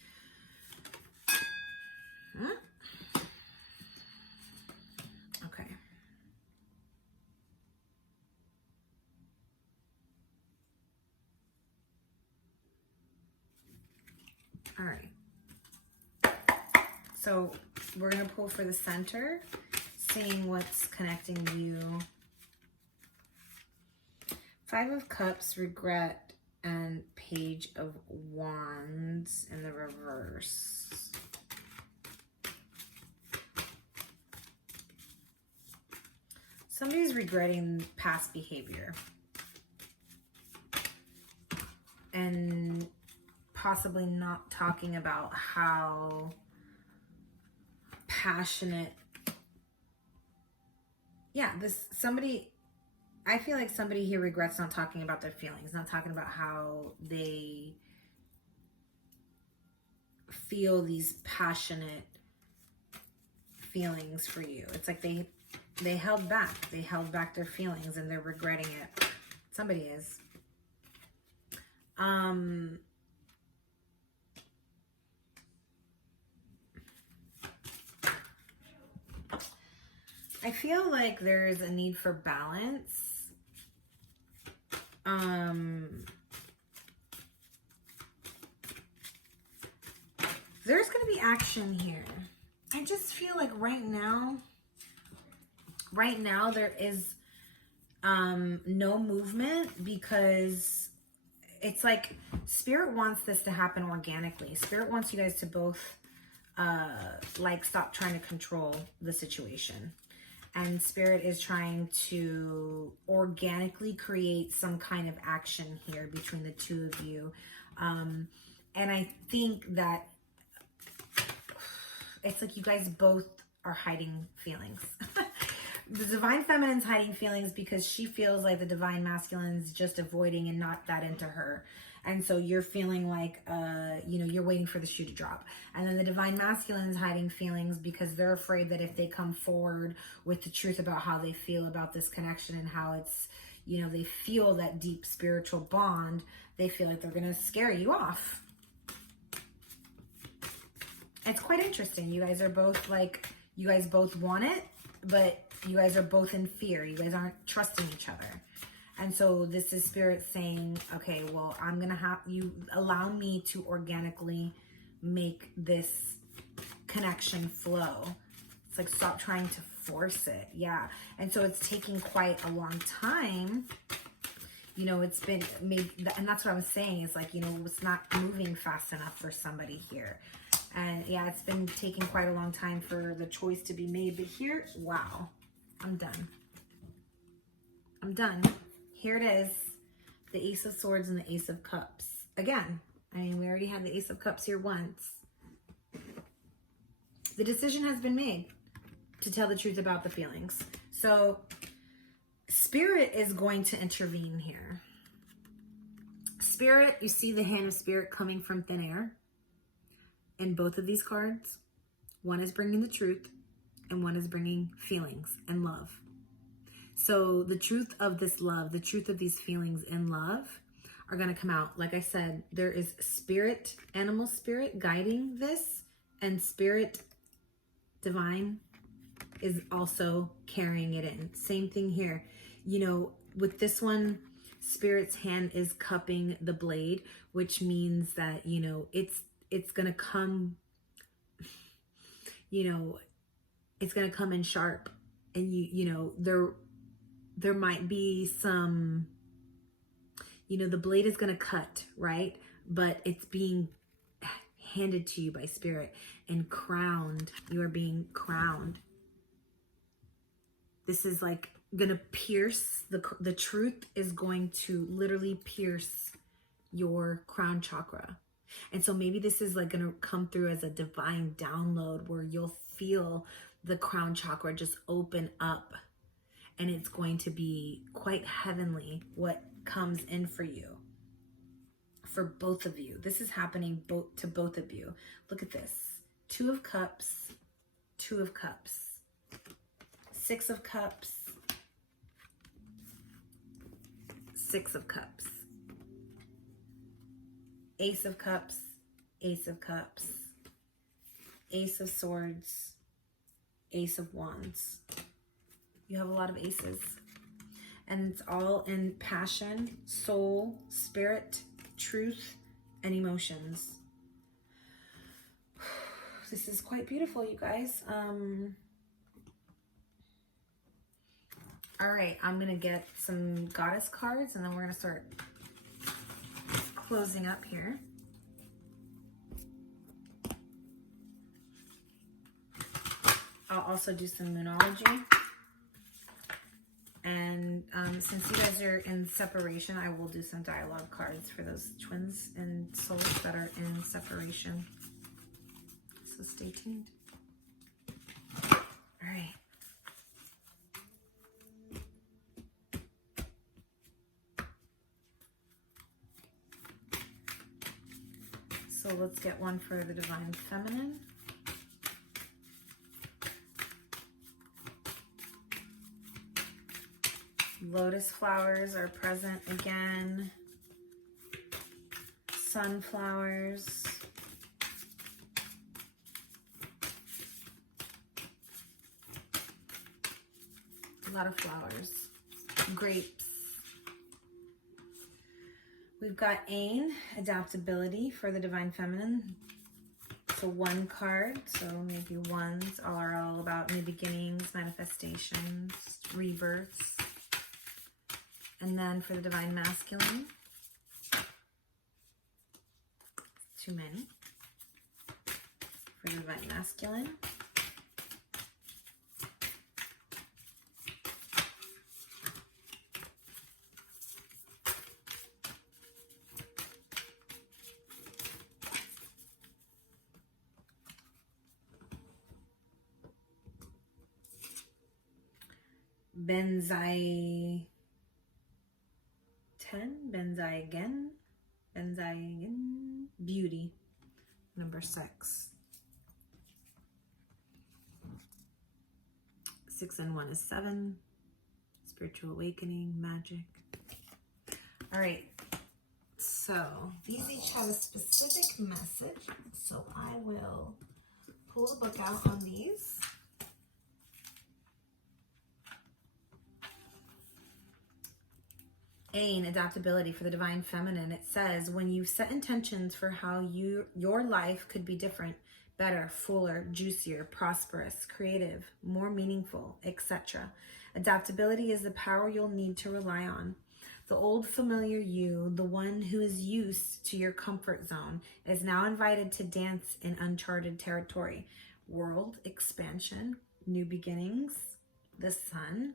Okay. All right. So we're going to pull for the center, seeing what's connecting you. 5 of Cups, regret, and Page of Wands in the reverse. Somebody's regretting past behavior and possibly not talking about how passionate. Yeah, I feel like somebody here regrets not talking about their feelings, not talking about how they feel these passionate feelings for you. It's like they held back. They held back their feelings and they're regretting it. Somebody is. I feel like there's a need for balance. There's going to be action here. I just feel like right now there is no movement, because it's like Spirit wants this to happen organically. Spirit wants you guys to both like stop trying to control the situation. And Spirit is trying to organically create some kind of action here between the two of you. And I think that it's like you guys both are hiding feelings. The Divine Feminine's hiding feelings because she feels like the Divine Masculine's just avoiding and not that into her. And so you're feeling like, you know, you're waiting for the shoe to drop. And then the Divine Masculine's hiding feelings because they're afraid that if they come forward with the truth about how they feel about this connection and how it's, you know, they feel that deep spiritual bond, they feel like they're going to scare you off. It's quite interesting. You guys are both like, you guys both want it, but you guys are both in fear. You guys aren't trusting each other. And so this is Spirit saying, okay, well, I'm going to have you allow me to organically make this connection flow. It's like, stop trying to force it. Yeah. And so it's taking quite a long time. You know, it's been made, and that's what I was saying is like, you know, it's not moving fast enough for somebody here. And yeah, it's been taking quite a long time for the choice to be made. But here, wow, I'm done. I'm done. Here it is, the Ace of Swords and the Ace of Cups. Again, I mean, we already had the Ace of Cups here once. The decision has been made to tell the truth about the feelings. So Spirit is going to intervene here. Spirit, you see the hand of Spirit coming from thin air. In both of these cards, one is bringing the truth and one is bringing feelings and love. So the truth of this love, the truth of these feelings and love are going to come out. Like I said, there is Spirit, animal spirit guiding this, and Spirit divine is also carrying it in. Same thing here. You know, with this one, Spirit's hand is cupping the blade, which means that, you know, it's going to come, you know, it's going to come in sharp. And you know, there might be some, you know, the blade is going to cut, right? But it's being handed to you by Spirit and crowned. You are being crowned. This is like going to pierce, the truth is going to literally pierce your crown chakra. And so maybe this is like going to come through as a divine download where you'll feel the crown chakra just open up, and it's going to be quite heavenly what comes in for you, for both of you. This is happening to both of you. Look at this. 2 of Cups, 2 of Cups, 6 of Cups, 6 of Cups, Ace of Cups, Ace of Cups, Ace of Swords, Ace of Wands. You have a lot of aces. And it's all in passion, soul, spirit, truth, and emotions. This is quite beautiful, you guys. All right, I'm going to get some goddess cards, and then we're going to start closing up here. I'll also do some Moonology. And since you guys are in separation, I will do some dialogue cards for those twins and souls that are in separation. So stay tuned. All right. So let's get one for the Divine Feminine. Lotus flowers are present again. Sunflowers. A lot of flowers. Grapes. We've got Ain, adaptability for the Divine Feminine. So one card, so maybe ones are all about new beginnings, manifestations, rebirths. And then for the Divine Masculine, too many. For the Divine Masculine, Benzai again, beauty, number 6. 6 and 1 is 7. Spiritual awakening, magic. All right, so these each have a specific message. So I will pull the book out on these. Ain, adaptability for the Divine Feminine. It says, when you set intentions for how your life could be different, better, fuller, juicier, prosperous, creative, more meaningful, etc. Adaptability is the power you'll need to rely on. The old familiar you, the one who is used to your comfort zone, is now invited to dance in uncharted territory. World expansion, new beginnings, the sun.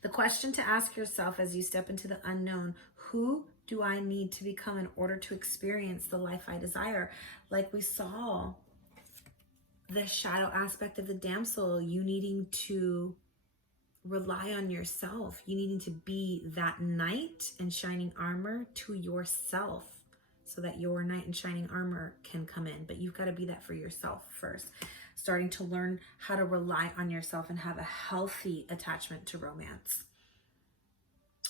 The question to ask yourself as you step into the unknown: who do I need to become in order to experience the life I desire? Like we saw, the shadow aspect of the damsel, you needing to rely on yourself. You needing to be that knight in shining armor to yourself so that your knight in shining armor can come in. But you've got to be that for yourself first. Starting to learn how to rely on yourself and have a healthy attachment to romance.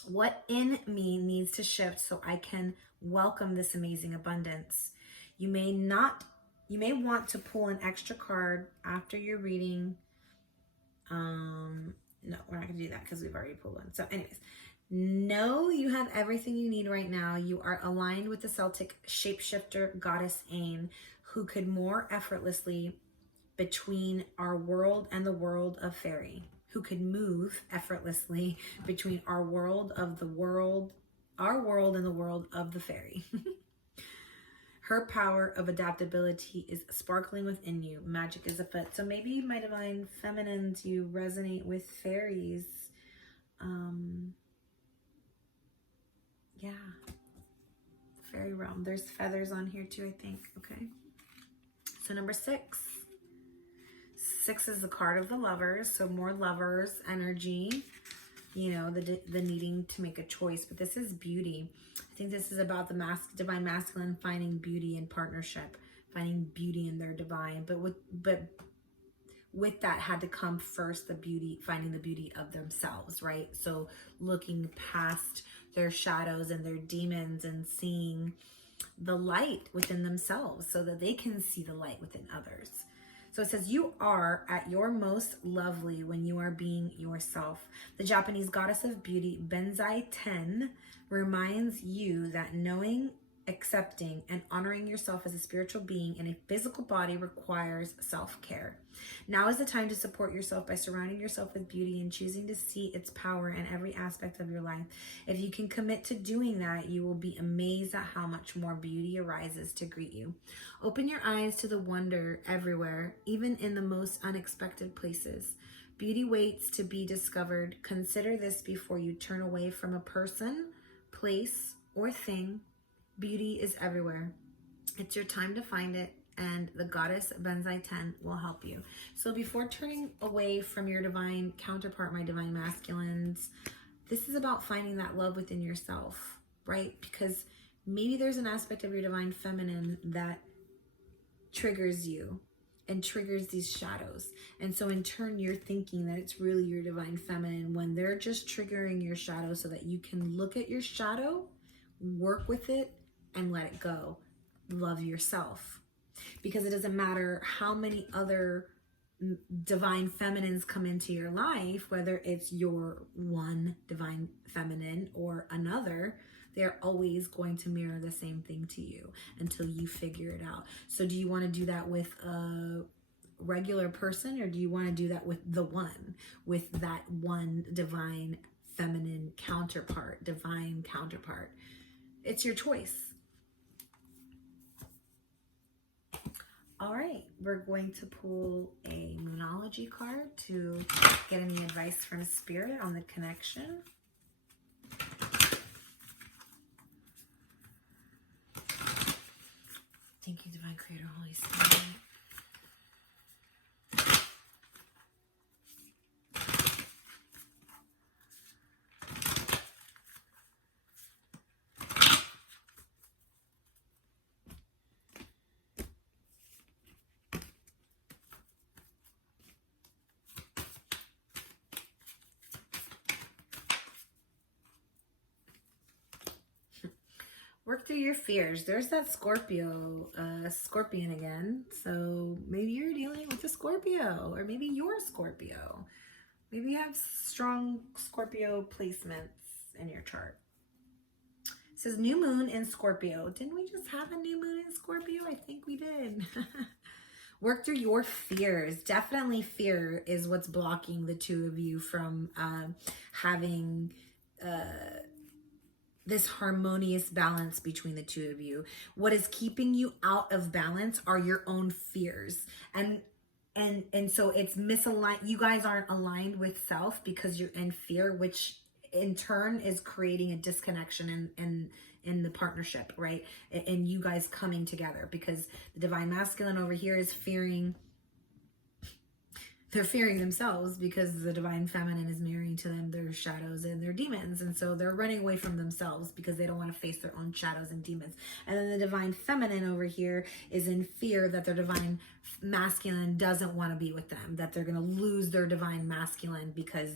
What in me needs to shift so I can welcome this amazing abundance? You may want to pull an extra card after your reading. No, we're not going to do that because we've already pulled one. So anyways, know you have everything you need right now. You are aligned with the Celtic shapeshifter goddess Ain, who could more effortlessly between our world and the world of fairy, who could move effortlessly between our world and the world of the fairy. Her power of adaptability is sparkling within you. Magic is afoot. So maybe, my Divine Feminines, you resonate with fairies. Yeah. Fairy realm. There's feathers on here too, I think. Okay. So number 6. 6 is the card of the lovers. So more lovers energy. You know, the needing to make a choice. But this is beauty. I think this is about the divine masculine finding beauty in partnership, finding beauty in their divine. But with that had to come first the beauty, finding the beauty of themselves, right? So looking past their shadows and their demons and seeing the light within themselves so that they can see the light within others. So it says, you are at your most lovely when you are being yourself. The Japanese goddess of beauty, Benzai Ten, reminds you that knowing accepting, and honoring yourself as a spiritual being in a physical body requires self-care. Now is the time to support yourself by surrounding yourself with beauty and choosing to see its power in every aspect of your life. If you can commit to doing that, you will be amazed at how much more beauty arises to greet you. Open your eyes to the wonder everywhere, even in the most unexpected places. Beauty waits to be discovered. Consider this before you turn away from a person, place, or thing. Beauty is everywhere. It's your time to find it, and the goddess Benzai 10 will help you. So before turning away from your divine counterpart, my divine masculines, this is about finding that love within yourself, right? Because maybe there's an aspect of your divine feminine that triggers you and triggers these shadows. And so in turn, you're thinking that it's really your divine feminine when they're just triggering your shadow so that you can look at your shadow, work with it, and let it go. Love yourself. Because it doesn't matter how many other divine feminines come into your life, whether it's your one divine feminine or another, they're always going to mirror the same thing to you until you figure it out. So do you want to do that with a regular person, or do you want to do that with with that one divine feminine counterpart, divine counterpart? It's your choice. All right, we're going to pull a Moonology card to get any advice from Spirit on the connection. Thank you, Divine Creator, Holy Spirit. Work through your fears. There's that Scorpio, Scorpion again. So maybe you're dealing with a Scorpio, or maybe you're a Scorpio. Maybe you have strong Scorpio placements in your chart. It says new moon in Scorpio. Didn't we just have a new moon in Scorpio? I think we did. Work through your fears. Definitely fear is what's blocking the two of you from having this harmonious balance between the two of you. What is keeping you out of balance are your own fears. And so it's misaligned. You guys aren't aligned with self because you're in fear, which in turn is creating a disconnection in the partnership, right? And you guys coming together, because the divine masculine over here is fearing. They're fearing themselves because the divine feminine is mirroring to them their shadows and their demons. And so they're running away from themselves because they don't want to face their own shadows and demons. And then the divine feminine over here is in fear that their divine masculine doesn't want to be with them, that they're going to lose their divine masculine because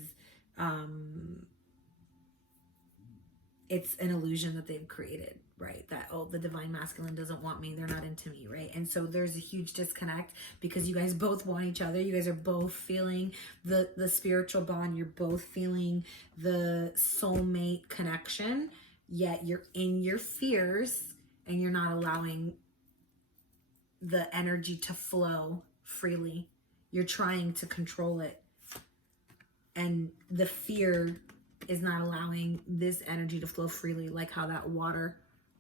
it's an illusion that they've created, right? That, oh, the divine masculine doesn't want me, they're not into me, right? And so there's a huge disconnect because you guys both want each other. You guys are both feeling the spiritual bond. You're both feeling the soulmate connection, yet you're in your fears and you're not allowing the energy to flow freely. You're trying to control it. And the fear is not allowing this energy to flow freely, like how that water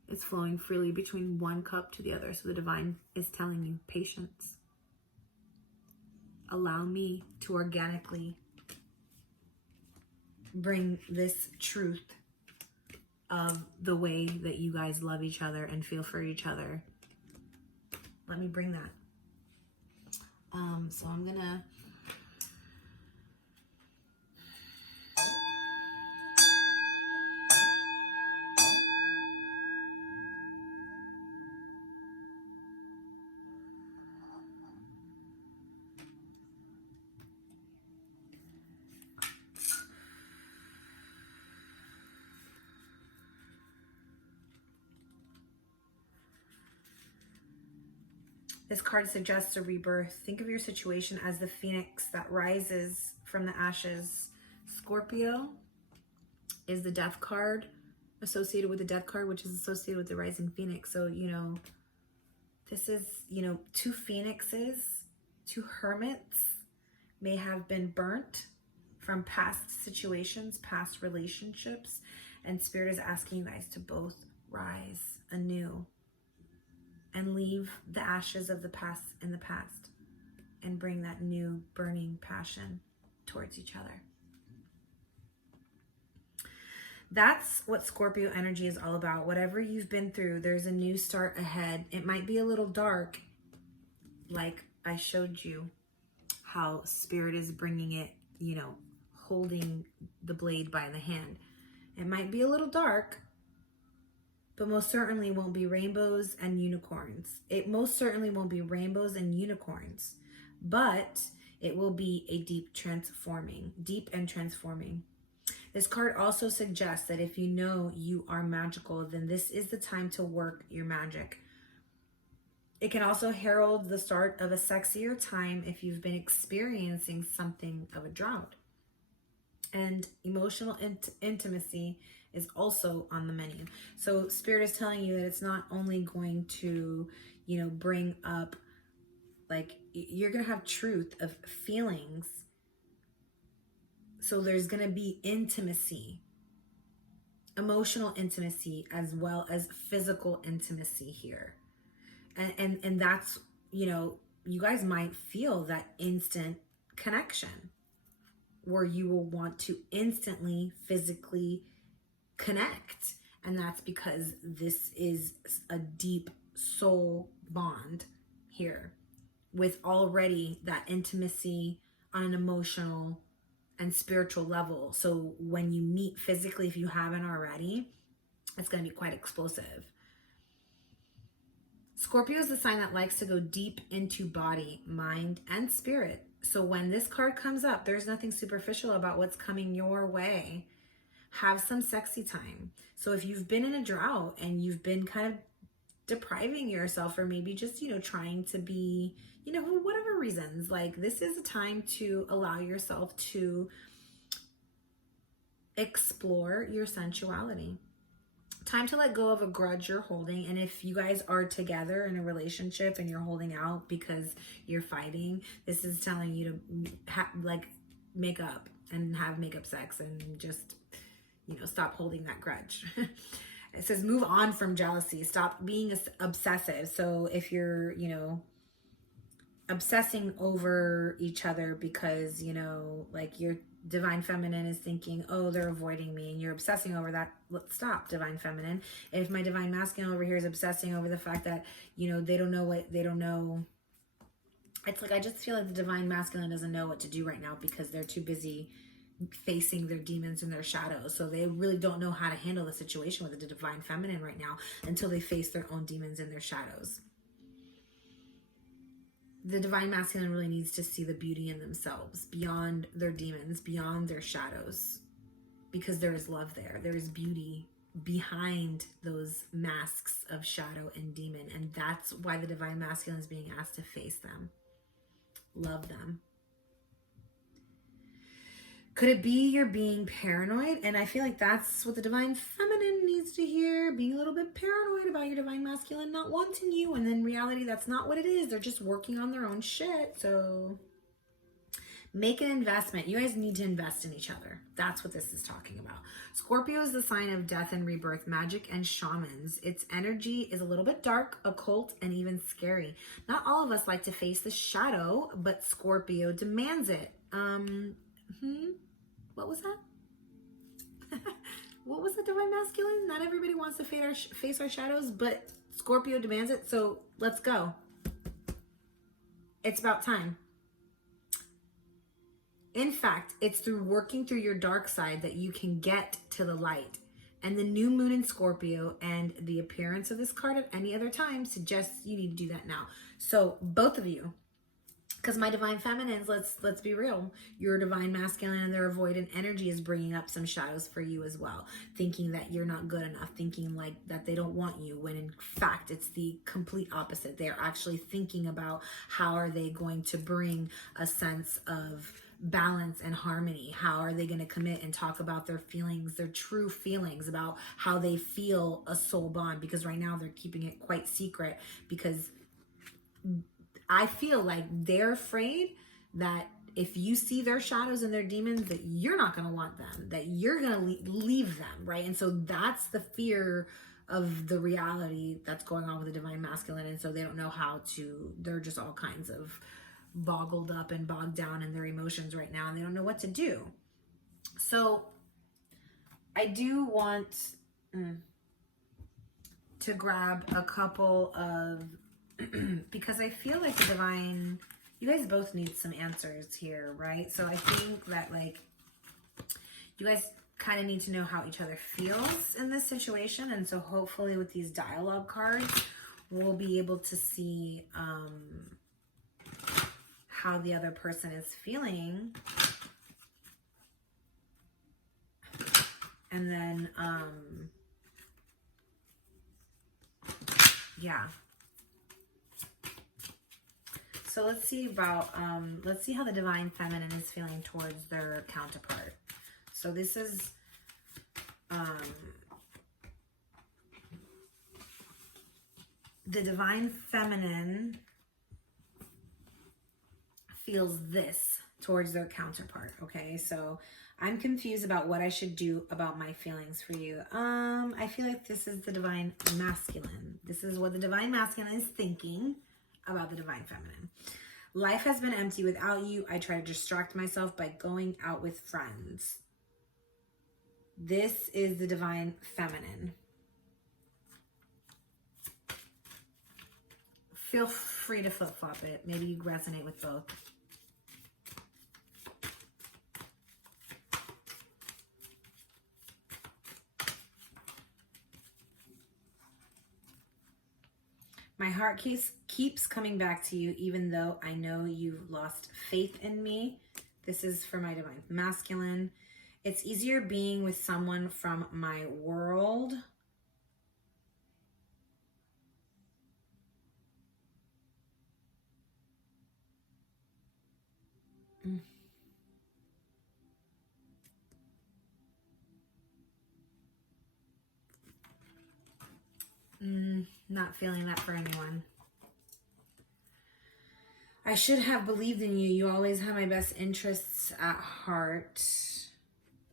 is flowing freely between one cup to the other. So the divine is telling you, patience. Allow me to organically bring this truth of the way that you guys love each other and feel for each other. Let me bring that. So I'm gonna This card suggests a rebirth. Think of your situation as the phoenix that rises from the ashes. Scorpio is the death card. associated with the Death card, which is associated with the Rising Phoenix. So, you know, this is, you know, two phoenixes, two hermits may have been burnt from past situations, past relationships, and Spirit is asking you guys to both rise anew and leave the ashes of the past in the past and bring that new burning passion towards each other. That's what Scorpio energy is all about. Whatever you've been through, there's a new start ahead. It might be a little dark, like I showed you how Spirit is bringing it, you know, holding the blade by the hand. It might be a little dark, but most certainly won't be rainbows and unicorns. It most certainly won't be rainbows and unicorns, but it will be a deep and transforming. This card also suggests that if you know you are magical, then this is the time to work your magic. It can also herald the start of a sexier time if you've been experiencing something of a drought. And emotional intimacy is also on the menu. So Spirit is telling you that it's not only going to, you know, bring up, like, you're going to have truth of feelings. So there's going to be intimacy, emotional intimacy, as well as physical intimacy here. And that's, you know, you guys might feel that instant connection where you will want to instantly physically connect. And that's because this is a deep soul bond here with already that intimacy on an emotional and spiritual level. So when you meet physically, if you haven't already, it's going to be quite explosive. Scorpio is the sign that likes to go deep into body, mind, and spirit. So when this card comes up, there's nothing superficial about what's coming your way. Have some sexy time. So if you've been in a drought and you've been kind of depriving yourself, or maybe just, you know, trying to be, you know, for whatever reasons, like, this is a time to allow yourself to explore your sensuality. Time to let go of a grudge you're holding. And if you guys are together in a relationship and you're holding out because you're fighting, this is telling you to make up and have makeup sex and just, you know, stop holding that grudge. It says move on from jealousy. Stop being obsessive. So if you're, you know, obsessing over each other because, you know, like your divine feminine is thinking, oh, they're avoiding me, and you're obsessing over that, let's stop, divine feminine. If my divine masculine over here is obsessing over the fact that, you know, they don't know, it's like, I just feel like the divine masculine doesn't know what to do right now because they're too busy facing their demons and their shadows. So they really don't know how to handle the situation with the divine feminine right now until they face their own demons and their shadows. The divine masculine really needs to see the beauty in themselves, beyond their demons, beyond their shadows, because there is love there. There is beauty behind those masks of shadow and demon. And that's why the divine masculine is being asked to face them. Love them. Could it be you're being paranoid? And I feel like that's what the divine feminine needs to hear. Being a little bit paranoid about your divine masculine not wanting you. And then reality, that's not what it is. They're just working on their own shit. So make an investment. You guys need to invest in each other. That's what this is talking about. Scorpio is the sign of death and rebirth, magic and shamans. Its energy is a little bit dark, occult, and even scary. Not all of us like to face the shadow, but Scorpio demands it. What was that? What was the divine masculine? Not everybody wants to face our shadows, but Scorpio demands it. So let's go. It's about time. In fact, it's through working through your dark side that you can get to the light. And the new moon in Scorpio and the appearance of this card at any other time suggests you need to do that now. So both of you, because my divine feminines, let's be real, your divine masculine and their avoidant energy is bringing up some shadows for you as well. Thinking that you're not good enough, thinking like that they don't want you, when in fact it's the complete opposite. They're actually thinking about how are they going to bring a sense of balance and harmony? How are they going to commit and talk about their feelings, their true feelings about how they feel a soul bond? Because right now they're keeping it quite secret, because I feel like they're afraid that if you see their shadows and their demons, that you're not going to want them, that you're going to leave them, right? And so that's the fear of the reality that's going on with the divine masculine. And so they don't know how to, they're just all kinds of boggled up and bogged down in their emotions right now, and they don't know what to do. So I do want to grab a couple of, because I feel like the divine, you guys both need some answers here, right? So I think that like you guys kind of need to know how each other feels in this situation. And so hopefully with these dialogue cards, we'll be able to see how the other person is feeling. And then, yeah. So let's see about, let's see how the divine feminine is feeling towards their counterpart. So this is, the divine feminine feels this towards their counterpart, okay? So I'm confused about what I should do about my feelings for you. I feel like this is the divine masculine. This is what the divine masculine is thinking about the divine feminine. Life has been empty without you. I try to distract myself by going out with friends. This is the divine feminine. Feel free to flip-flop it. Maybe you resonate with both. My heart keeps coming back to you, even though I know you've lost faith in me. This is for my divine masculine. It's easier being with someone from my world. Not feeling that for anyone. I should have believed in you. You always have my best interests at heart.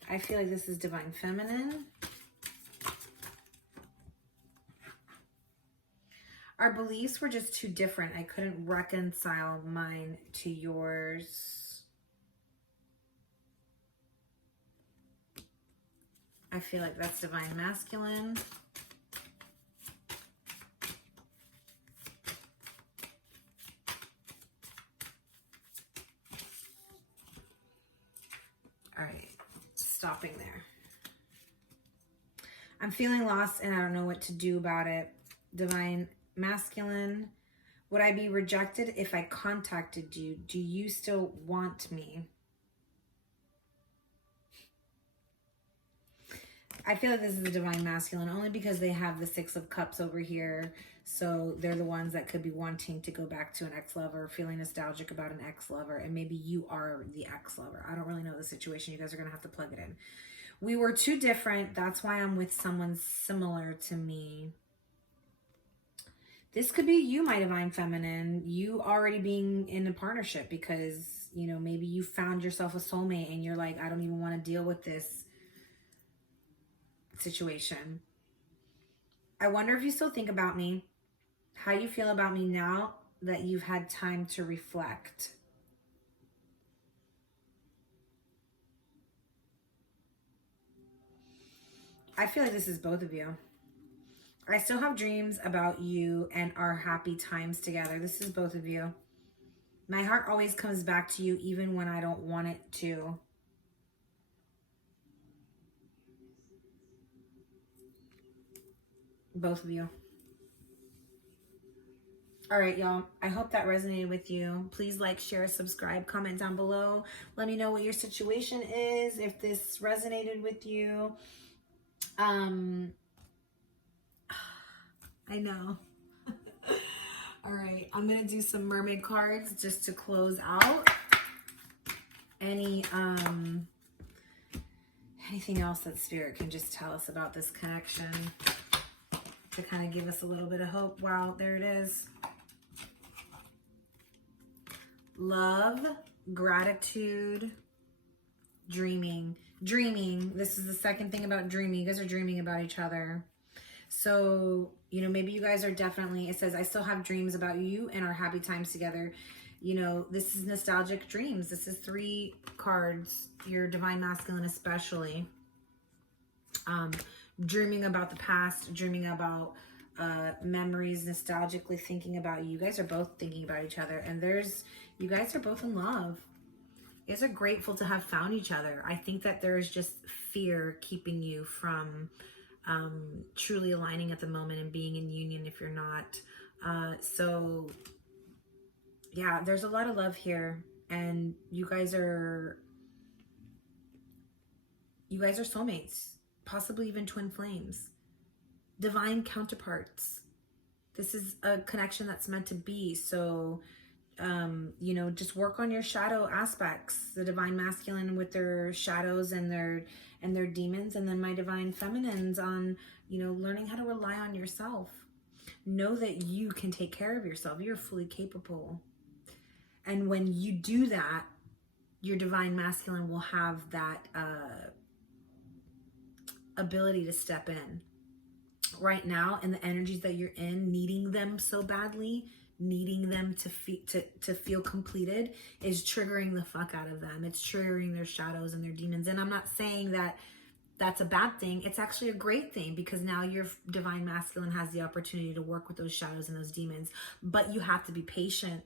I feel like this is divine feminine. Our beliefs were just too different. I couldn't reconcile mine to yours. I feel like that's divine masculine. All right, stopping there. I'm feeling lost and I don't know what to do about it. Divine masculine. Would I be rejected if I contacted you? Do you still want me? I feel like this is the divine masculine only because they have the Six of Cups over here. So they're the ones that could be wanting to go back to an ex-lover, feeling nostalgic about an ex-lover, and maybe you are the ex-lover. I don't really know the situation. You guys are going to have to plug it in. We were too different. That's why I'm with someone similar to me. This could be you, my divine feminine. You already being in a partnership because, you know, maybe you found yourself a soulmate and you're like, I don't even want to deal with this situation. I wonder if you still think about me, how you feel about me now that you've had time to reflect. I feel like this is both of you. I still have dreams about you and our happy times together. This is both of you. My heart always comes back to you even when I don't want it to. Both of you. All right, y'all. I hope that resonated with you. Please like, share, subscribe, comment down below. Let me know what your situation is, if this resonated with you. I know. All right, I'm going to do some mermaid cards just to close out. anything else that Spirit can just tell us about this connection to kind of give us a little bit of hope. Wow, there it is. Love, gratitude, dreaming. Dreaming. This is the second thing about dreaming. You guys are dreaming about each other. So, you know, maybe you guys are definitely, it says, I still have dreams about you and our happy times together. You know, this is nostalgic dreams. This is 3 cards, your divine masculine especially. Dreaming about the past, dreaming about memories, nostalgically thinking about you. You guys are both thinking about each other, and you guys are both in love. You guys are grateful to have found each other. I think that there is just fear keeping you from truly aligning at the moment and being in union if you're not. So yeah, there's a lot of love here, and you guys are soulmates, possibly even twin flames, divine counterparts. This is a connection that's meant to be. So you know, just work on your shadow aspects, the divine masculine with their shadows and their demons, and then my divine feminines on, you know, learning how to rely on yourself. Know that you can take care of yourself. You're fully capable. And when you do that, your divine masculine will have that ability to step in. Right now, in the energies that you're in, needing them so badly, needing them to feel completed is triggering the fuck out of them. It's triggering their shadows and their demons. And I'm not saying that that's a bad thing. It's actually a great thing, because now your divine masculine has the opportunity to work with those shadows and those demons. But you have to be patient,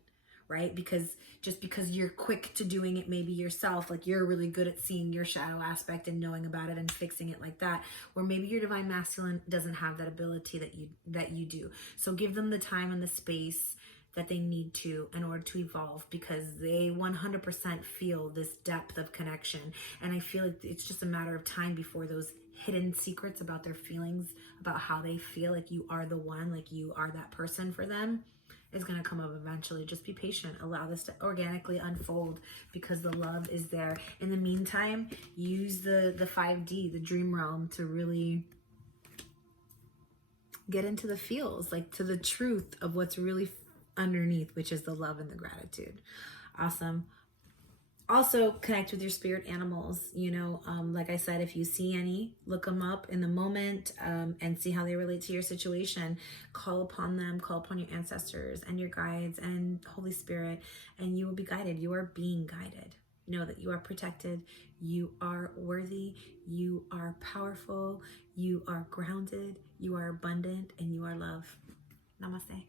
right? Because just because you're quick to doing it maybe yourself, like you're really good at seeing your shadow aspect and knowing about it and fixing it like that, where maybe your divine masculine doesn't have that ability that you do. So give them the time and the space that they need to in order to evolve, because they 100% feel this depth of connection. And I feel like it's just a matter of time before those hidden secrets about their feelings, about how they feel like you are the one, like you are that person for them, is going to come up eventually. Just be patient. Allow this to organically unfold, because the love is there. In the meantime, use the 5D, the dream realm, to really get into the feels, like to the truth of what's really underneath, which is the love and the gratitude. Awesome. Also connect with your spirit animals. You know, like I said, if you see any, look them up in the moment, and see how they relate to your situation. Call upon them, call upon your ancestors and your guides and Holy Spirit, and you will be guided. You are being guided. Know that you are protected, you are worthy, you are powerful, you are grounded, you are abundant, and you are love. Namaste.